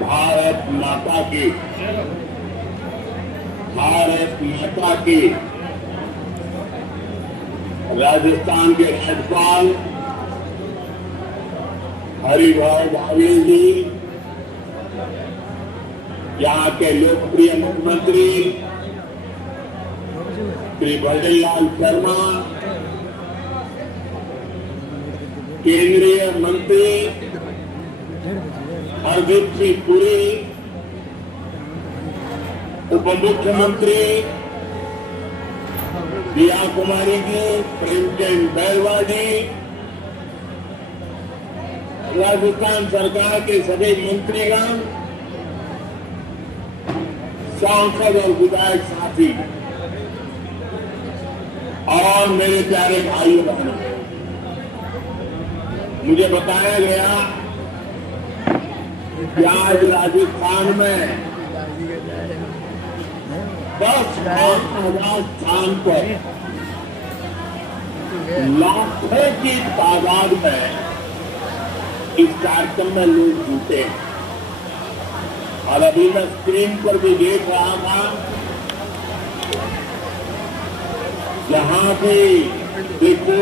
भारत माता की, भारत माता की। राजस्थान के राज्यपाल हरिभाऊ बावेल जी, यहाँ के लोकप्रिय मुख्यमंत्री श्री भजन लाल शर्मा, केंद्रीय मंत्री हरदीप सिंह पुरी, उप मुख्यमंत्री दिया कुमारी जी, प्रेमचंद बैरवा जी, राजस्थान सरकार के सभी मंत्रीगण, सांसद और विधायक साथी और मेरे प्यारे भाइयों बहनों, मुझे बताया गया कि आज राजस्थान में 10,000 स्थान पर लाखों की तादाद में इस कार्यक्रम में लोग जुटे हैं। और अभी मैं स्क्रीन पर भी देख रहा था, जहां भी देखो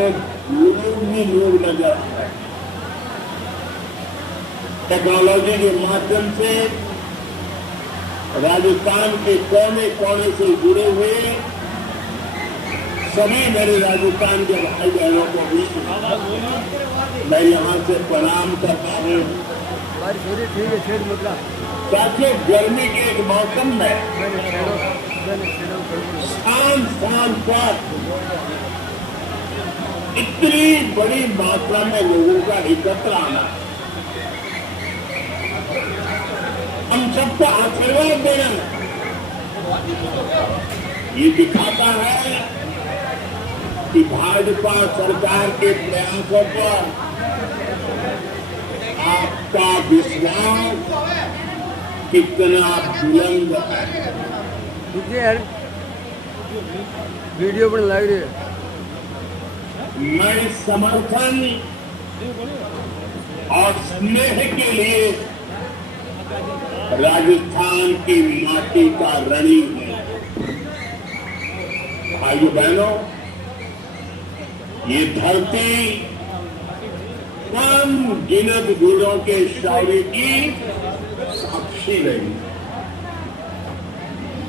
लोग ही लोग नजर आ रहे हैं। टेक्नोलॉजी के माध्यम से राजस्थान के कोने कोने से जुड़े हुए सभी मेरे राजस्थान के भाई बहनों को भी मैं यहाँ से प्रणाम करता हूँ। साथियों, गर्मी के एक मौसम में स्थान स्थान पर इतनी बड़ी मात्रा में लोगों का एकत्र आना, हम सबको आशीर्वाद देना, ये दिखाता है कि भाजपा सरकार के प्रयासों पर आपका विश्वास कितना बुलंद है। देखिए यार वीडियो बन लग रही है। मैं समर्थन और स्नेह के लिए राजस्थान की माटी का ऋणी हूं। भाइयों बहनों, ये धरती कम गिनत वीरों के शौर्य की साक्षी रही।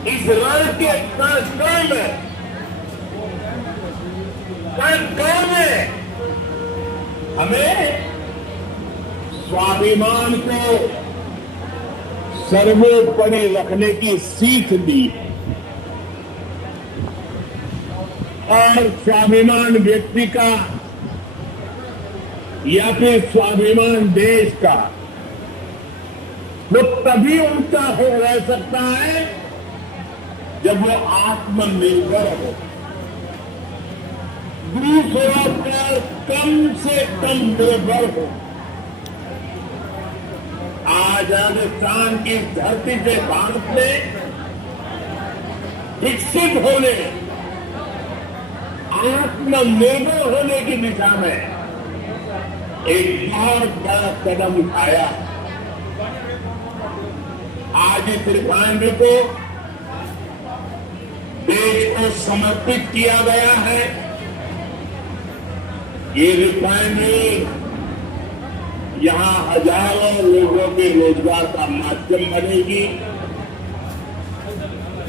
इस रण के कण में हमें स्वाभिमान को सर्वोपरि रखने की सीख दी और स्वाभिमान व्यक्ति का या फिर स्वाभिमान देश का वो तभी ऊंचा हो रह सकता है जब वो आत्मनिर्भर हो, दूसरों पर कम से कम निर्भर हो। आज राजस्थान की धरती से भारत में विकसित होने, आत्मनिर्भर होने की दिशा में एक बहुत बड़ा कदम उठाया। आज इस रिफाइनरी को देश को समर्पित किया गया है। ये रिफाइनरी यहां हजारों लोगों के रोजगार का माध्यम बनेगी।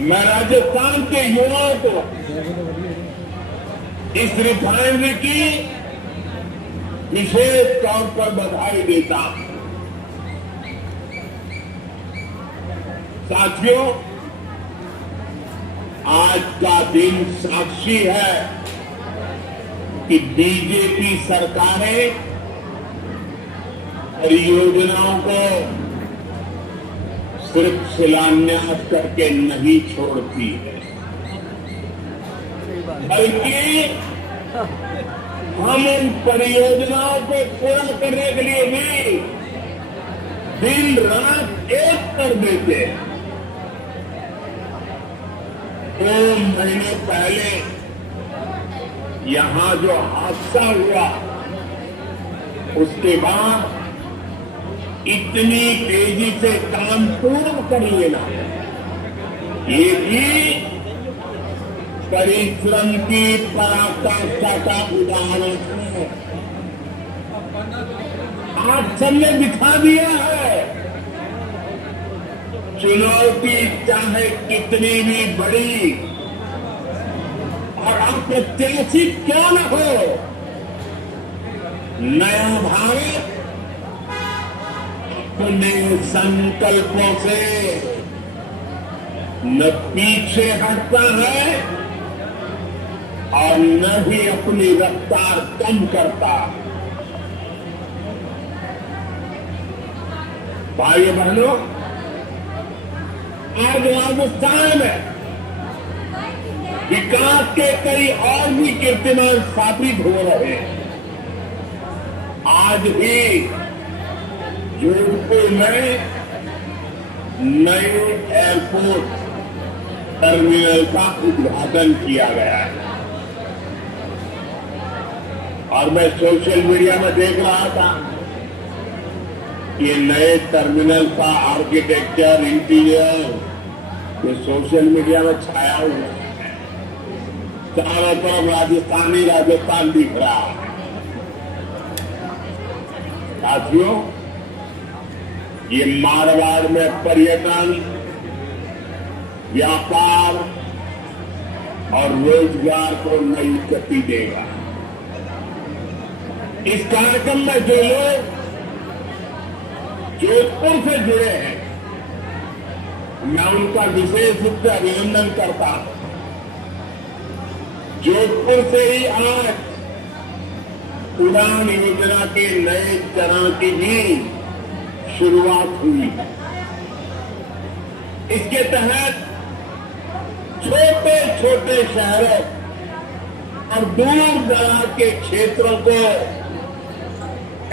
मैं राजस्थान के युवाओं को इस रिफाइनरी की विशेष तौर पर बधाई देता हूं। साथियों, आज का दिन साक्षी है कि बीजेपी सरकारें परियोजनाओं को सिर्फ शिलान्यास करके नहीं छोड़ती है, बल्कि हम उन परियोजनाओं को पूरा करने के लिए भी दिन रात एक कर देते हैं। 2 महीने पहले यहां जो हादसा हुआ, उसके बाद इतनी तेजी से काम पूर्ण कर लेना, ये भी परिश्रम की पराकाष्ठा का उदाहरण है। आज सबने दिखा दिया है, चुनौती चाहे कितनी भी बड़ी और अप्रत्याशित क्यों न हो, नया भारत अपने संकल्पों से न पीछे हटता है और न ही अपनी रफ्तार कम करता। भाइयों बहनों, आज राजस्थान में विकास के कई और भी कीर्तिमान स्थापित हो रहे हैं। आज भी जोधपुर में नए एयरपोर्ट टर्मिनल का उद्घाटन किया गया है और मैं सोशल मीडिया में देख रहा था, ये नए टर्मिनल का आर्किटेक्चर, इंटीरियर ये सोशल मीडिया में छाया हुआ है। चारों तरफ राजस्थानी राजस्थान दिख रहा है। साथियों, ये मारवाड़ में पर्यटन, व्यापार और रोजगार को नई गति देगा। इस कार्यक्रम में जो लोग जोधपुर से जुड़े हैं, मैं उनका विशेष रूप से अभिनंदन करता हूं। जोधपुर से ही आज उड़ान योजना के नए चरण की भी शुरुआत हुई। इसके तहत छोटे छोटे शहरों और दूर दराज के क्षेत्रों को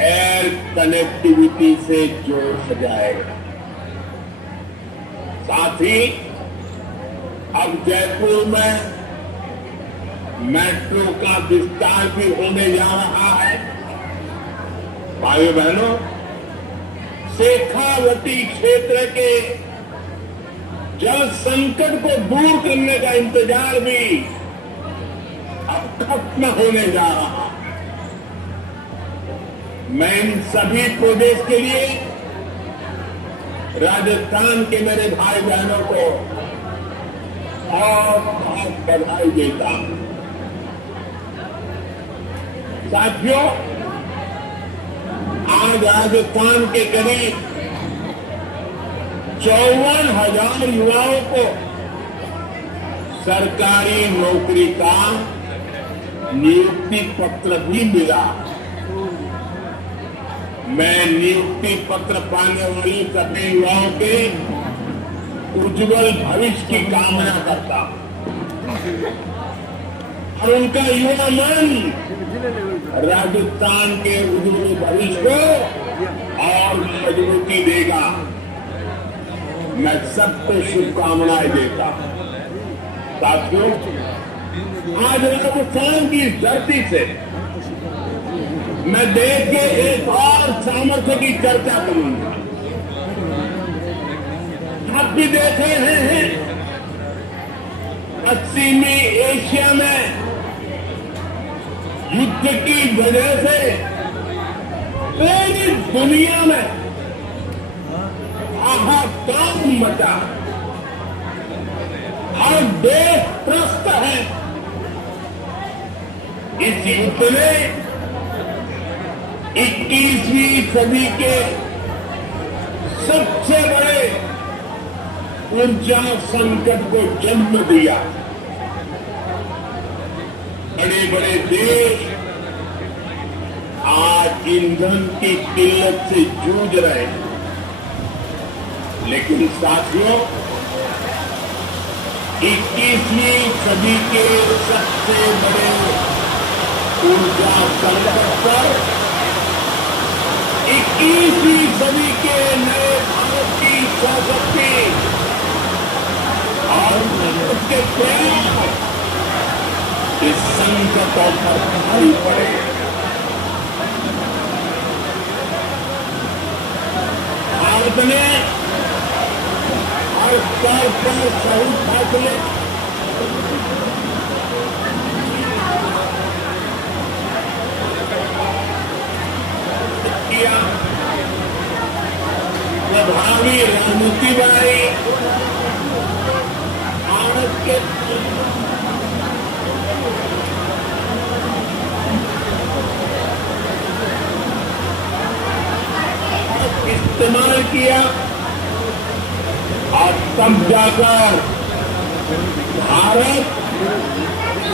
एयर कनेक्टिविटी से जोड़ जाएगा। साथ ही अब जयपुर में मेट्रो का विस्तार भी होने जा रहा है। भाइयों बहनों, शेखावती क्षेत्र के जल संकट को दूर करने का इंतजार भी अब खत्म होने जा रहा है। मैं इन सभी प्रोजेक्ट के लिए राजस्थान के मेरे भाई बहनों को बहुत बहुत बधाई देता हूं। साथियों, आज राजस्थान के करीब 54,000 युवाओं को सरकारी नौकरी का नियुक्ति पत्र भी मिला। मैं नियुक्ति पत्र पाने वाले सभी युवाओं के उज्जवल भविष्य की कामना करता हूं और उनका युवा मन राजस्थान के उज्जवल भविष्य को और मजबूती देगा। मैं सबको शुभकामनाएं देता हूं। साथियों, आज राजस्थान की इस धरती से मैं देश के एक और सामर्थ्य की चर्चा करूंगा। आप भी देख रहे हैं, पश्चिमी एशिया में युद्ध की वजह से पूरी दुनिया में हाहाकार मचा। हर देश त्रस्त है। इस युद्ध ने 21वीं सदी के सबसे बड़े ऊर्जा संकट को जन्म दिया। बड़े बड़े देश आज ईंधन की किल्लत से जूझ रहे हैं। लेकिन साथियों, 21वीं सदी के सबसे बड़े ऊर्जा संकट पर 21वीं सदी के नए भारत की इच्छाशक्ति और उसके प्रयास इस संकटों पर भारी पड़े। भारत ने हर स्तर पर सही फैसले किया, प्रभावी रणनीति बनाई। भारत के इस्तेमाल किया और तब जाकर भारत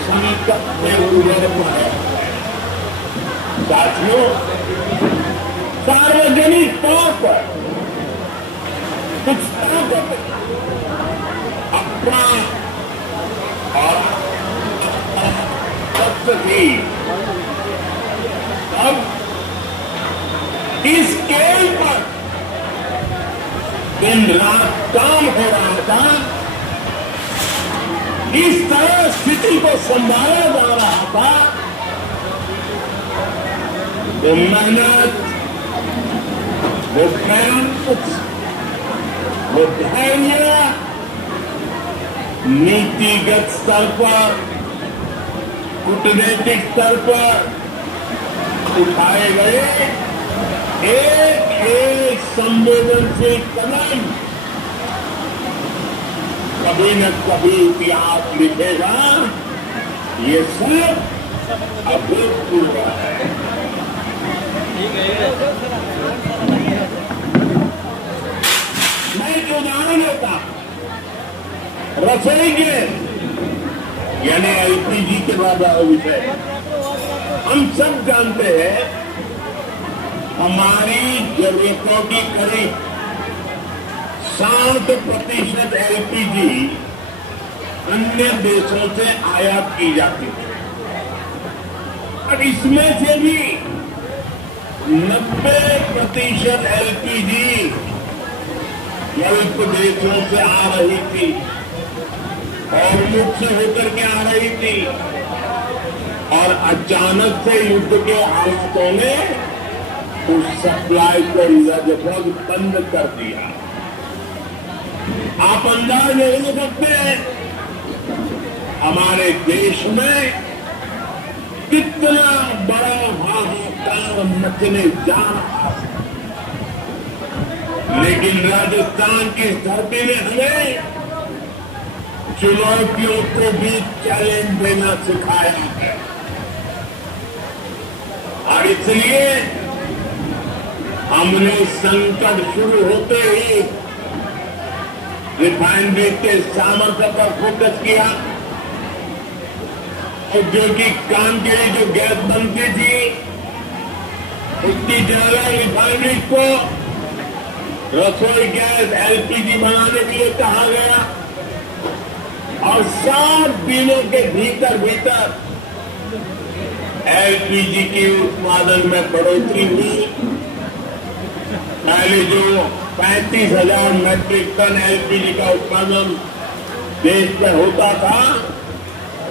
संकट में उभर पाया। साथियों, सार्वजनिक तौर पर कुछ ताकत अपना और वक्त थी। अब इस स्केल पर दिन रात काम हो रहा था। इस तरह स्थिति को संभाला जा रहा था। वो मेहनत, वो प्रयास, वो धैर्य नीतिगत स्तर पर, कूटनीतिक स्तर पर उठाए गए एक एक संवेदनशील कदम कभी न कभी इतिहास लिखेगा। ये सब अभूतपूर्व है। मैं एक उदाहरण देता हूं। रसोई गैस यानी एलपीजी के बाद विषय हम सब जानते हैं हमारी जरूरतों की करीब 60% एलपीजी अन्य देशों से आयात की जाती है और इसमें से भी 90% एलपीजी गल्फ देशों से आ रही थी और मुख से होकर के आ रही थी और अचानक से युद्ध के हालातों ने उस सप्लाई को लगभग बंद कर दिया। आप अंदाज नहीं सकते हैं हमारे देश में कितना बड़ा हाहाकार मचने जा रहा है, लेकिन राजस्थान की धरती ने हमें चुनौतियों को भी चैलेंज देना सिखाया है और इसलिए हमने संकट शुरू होते ही रिफाइनरी के सामर्थ्य पर फोकस किया। औद्योगिक काम के लिए जो गैस बनती थी उसकी जगह रिफाइनरी को रसोई गैस एलपीजी बनाने के लिए कहा गया और 7 दिनों के भीतर एलपीजी के उत्पादन में बढ़ोतरी हुई। पहले जो 35,000 मैट्रिक टन एलपीजी का उत्पादन देश में होता था,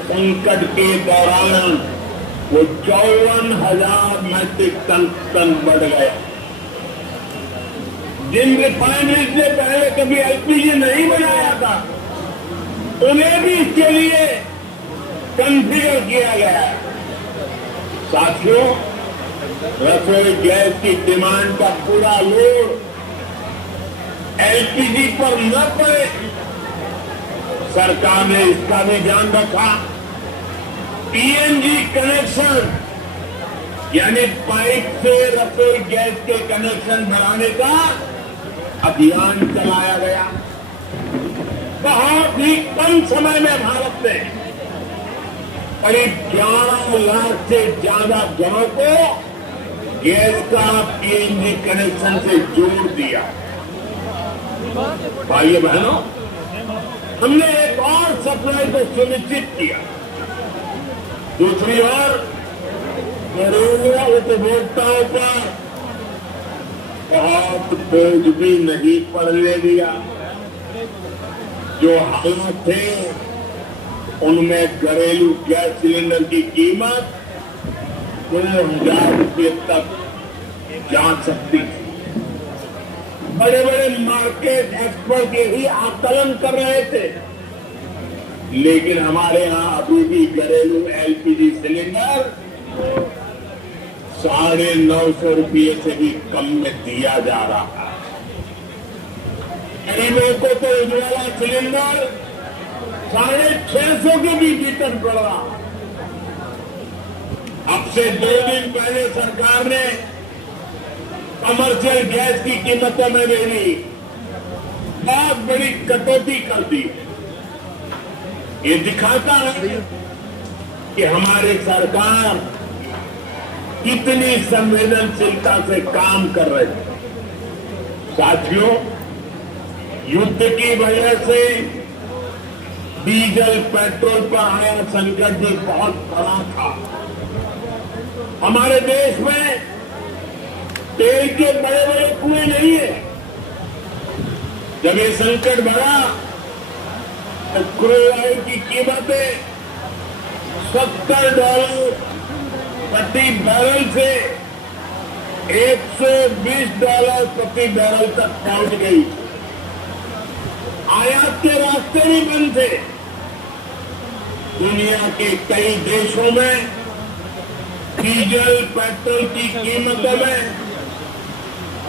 संकट के दौरान वो 54,000 मैट्रिक टन बढ़ गया। जिन रिफाइनरीज ने पहले कभी एलपीजी नहीं बनाया था उन्हें भी इसके लिए कॉन्फ़िगर किया गया है। साथियों, रसोई गैस की डिमांड का पूरा लोड एलपीजी पर न पड़े, सरकार ने इसका भी ध्यान रखा। पीएनजी कनेक्शन यानी पाइप से रसोई गैस के कनेक्शन बढ़ाने का अभियान चलाया गया। बहुत ही कम समय में भारत ने करीब 11 लाख से ज्यादा घरों को गैस का पीएनजी कनेक्शन से जोड़ दिया। भाइयों बहनों, हमने एक और सप्लाई को सुनिश्चित किया। दूसरी ओर घरेलू उपभोक्ताओं पर बहुत बोझ भी नहीं पड़ने दिया। जो हालात थे उनमें घरेलू गैस सिलेंडर की कीमत 2,000 रुपये तक जा सकती थी। बड़े बड़े मार्केट एक्सपर्ट यही आकलन कर रहे थे, लेकिन हमारे यहाँ अभी भी घरेलू एलपीजी सिलेंडर 950 रुपये से भी कम में दिया जा रहा है। गरीबों को तो उज्ज्वला सिलेंडर 650 के भी भीतर पड़ रहा। अब से 2 दिन पहले सरकार ने कमर्शियल गैस की कीमतों में भी बहुत बड़ी कटौती कर दी। ये दिखाता है कि हमारी सरकार कितनी संवेदनशीलता से काम कर रही है। साथियों, युद्ध की वजह से डीजल पेट्रोल पर आया संकट भी बहुत बड़ा था। हमारे देश में तेल के बड़े बड़े कुएं नहीं है। जब ये संकट बढ़ा तो क्रूड ऑयल की कीमतें $70 प्रति बैरल से $120 प्रति बैरल तक पहुंच गई। आयात के रास्ते भी बंद थे। दुनिया के कई देशों में डीजल पेट्रोल की कीमतों में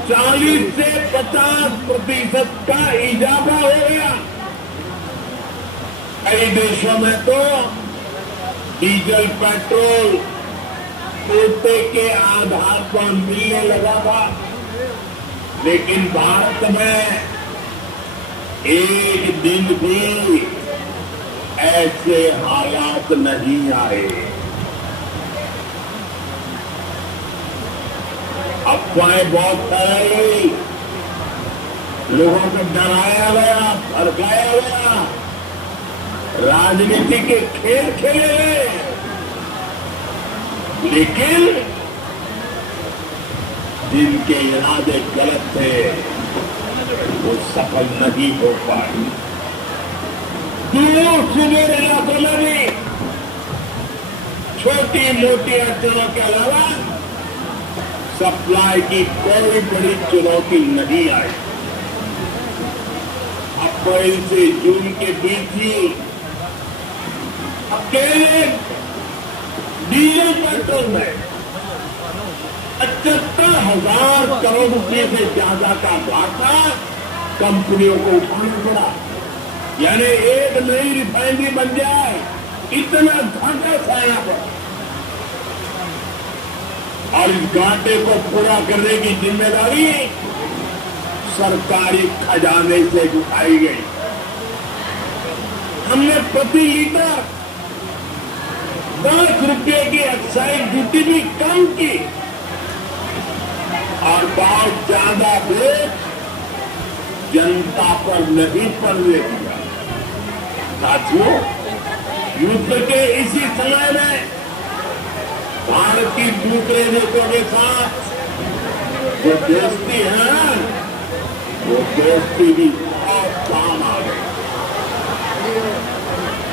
40 से 50% का इजाफा हो गया। कई देशों में तो डीजल पेट्रोल कोटे के आधार पर मिलने लगा था, लेकिन भारत में एक दिन भी ऐसे हालात नहीं आए। अफवाहें बहुत फैलाई गई, लोगों को डराया गया, भड़काया गया, राजनीति के खेल खेले गए, लेकिन जिनके इरादे गलत थे वो सफल नहीं हो पाए। दूर सुदूर इलाकों में भी छोटी मोटी अड़चनों के अलावा सप्लाई की कोई बड़ी चुनौती नहीं आई। अप्रैल से जून के बीच ही अकेले डीजल पेट्रोल में 75,000 करोड़ रुपए से ज्यादा का घाटा कंपनियों को उठाना पड़ा। यानी एक नई रिफाइनरी बन जाए इतना घाटा सहना पड़ा, और इस घाटे को पूरा करने की जिम्मेदारी सरकारी खजाने से उठाई गई। हमने प्रति लीटर 10 रुपये की एक्साइज ड्यूटी भी कम की और बहुत ज्यादा बोझ जनता पर नहीं पड़ने दिया। साथियों, युद्ध के इसी समय में भारत की दूसरे देशों के साथ जो दोस्ती है वो दोस्ती भी बहुत काम आ गई।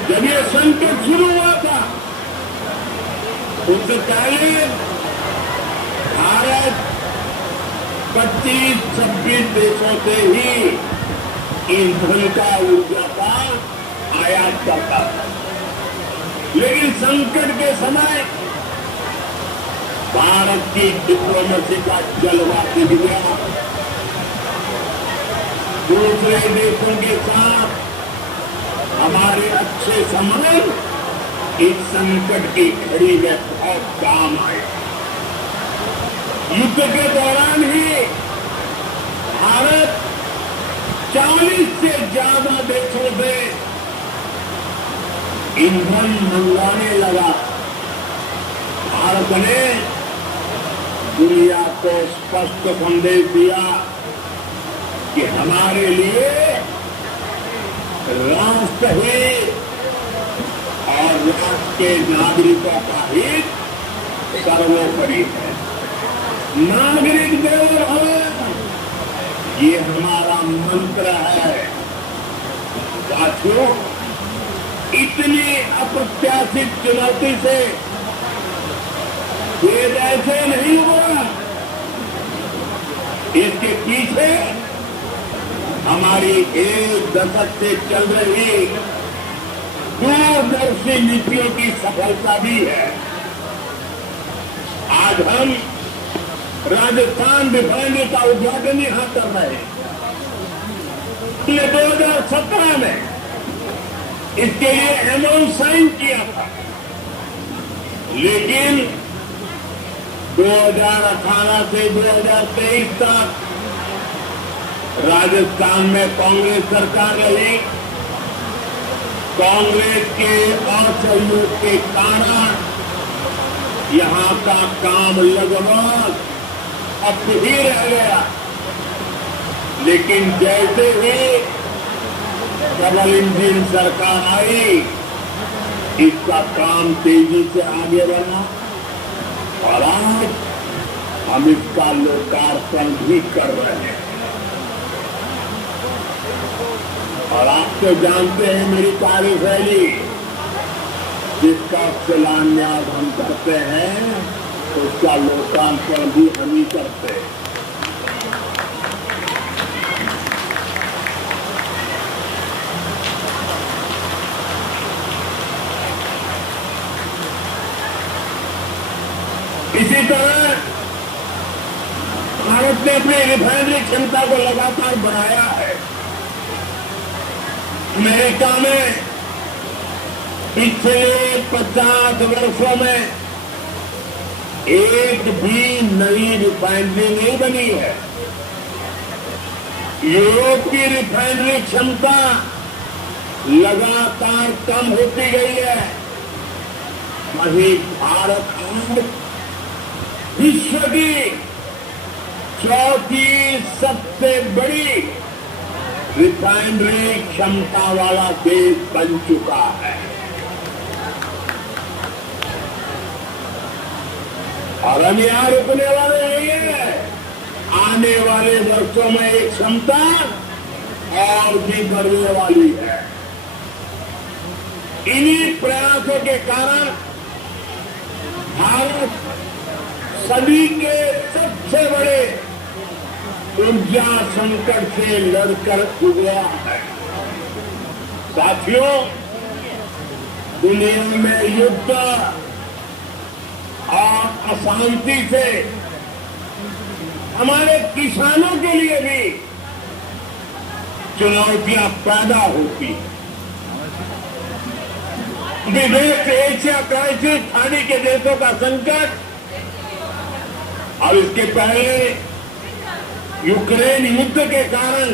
जब ये संकट शुरू हुआ था उससे पहले भारत 25-26 देशों से ही ईंधन का ऊर्जा का आयात करता था, लेकिन संकट के समय भारत की डिप्लोमेसी का जलवा दिख गया। दूसरे देशों के साथ हमारे अच्छे संबंध इस संकट की घड़ी में बहुत काम आए। युद्ध के दौरान ही भारत 40 से ज्यादा देशों से ईंधन मंगवाने लगा। भारत ने दुनिया को स्पष्ट संदेश दिया कि हमारे लिए राष्ट्र हित और राष्ट्र के नागरिकों का हित सर्वोपरि है। नागरिक देवो भव, ये हमारा मंत्र है। साथियों, इतनी अप्रत्याशित चुनौती से ये ऐसे नहीं हुआ। इसके पीछे हमारी एक दशक से चल रही दूरदर्शी नीतियों की सफलता भी है। आज हम राजस्थान रिफाइनरी का उद्घाटन यहां कर रहे हैं। 2017 में इसके लिए एमओयू साइन किया था, लेकिन 2018 से 2023 तक राजस्थान में कांग्रेस सरकार रही। कांग्रेस के असहयोग के कारण यहां का काम लगभग अब ही रह गया, लेकिन जैसे ही डबल इंजन सरकार आई, इसका काम तेजी से आगे बढ़ा और आज हम इसका लोकार्पण भी कर रहे हैं। और आप तो जानते हैं मेरी कार्यशैली, जिसका शिलान्यास हम करते हैं उसका लोकार्पण भी हम ही करते हैं। इसी तरह भारत ने अपनी रिफाइनरी क्षमता को लगातार बढ़ाया है। अमेरिका में पिछले 50 वर्षों में एक भी नई रिफाइनरी नहीं बनी है। यूरोप की रिफाइनरी क्षमता लगातार कम होती गई है, वहीं भारत विश्व की चौथी सबसे बड़ी रिफाइनरी क्षमता वाला देश बन चुका है। और हम यहां रुकने वाले नहीं है। आने वाले वर्षों में एक क्षमता और भी बढ़ने वाली है। इन्हीं प्रयासों के कारण भारत सदी के सबसे बड़े ऊर्जा संकट से लड़कर उबरा है। साथियों, दुनिया में युद्ध और अशांति से हमारे किसानों के लिए भी चुनौतियां पैदा होती हैं। वेस्ट एशिया क्राइसिस, खाड़ी के देशों का संकट और इसके पहले यूक्रेन युद्ध के कारण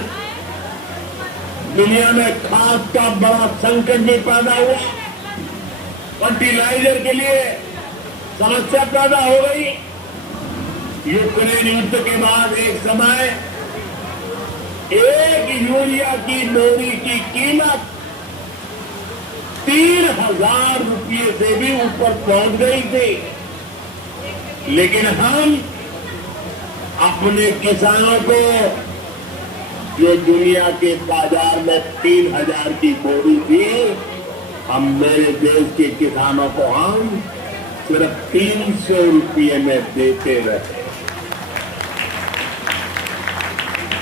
दुनिया में खाद का बड़ा संकट भी पैदा हुआ। फर्टिलाइजर के लिए समस्या पैदा हो गई। यूक्रेन युद्ध के बाद एक समय एक यूरिया की बोरी की कीमत 3,000 रुपये से भी ऊपर पहुंच गई थी। लेकिन हम अपने किसानों को जो दुनिया के बाजार में 3,000 की बोरी थी, हम मेरे देश के किसानों को हम सिर्फ 300 रुपये में देते रहे।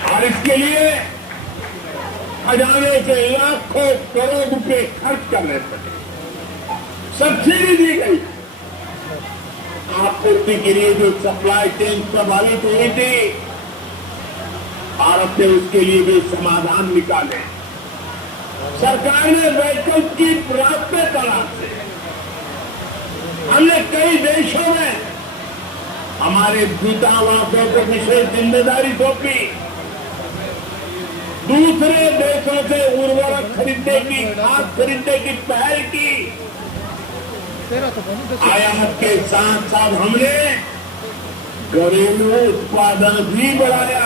और इसके लिए खजाने से लाखों करोड़ रुपए खर्च करने पड़े। सब्सिडी दी गई। आपूर्ति के लिए जो सप्लाई चेन प्रभावित हुई थी, भारत ने उसके लिए भी समाधान निकाले। सरकार ने वैकल्पिक रास्ते तलाशे। हमने कई देशों में हमारे दूतावासों को विशेष जिम्मेदारी सौंपी। दूसरे देशों से उर्वरक खरीदने की, खाद खरीदने की पहल की। आयात के साथ साथ हमने घरेलू उत्पादन भी बढ़ाया।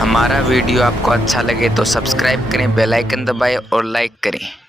हमारा वीडियो आपको अच्छा लगे तो सब्सक्राइब करें, बेल आइकन दबाएं और लाइक करें।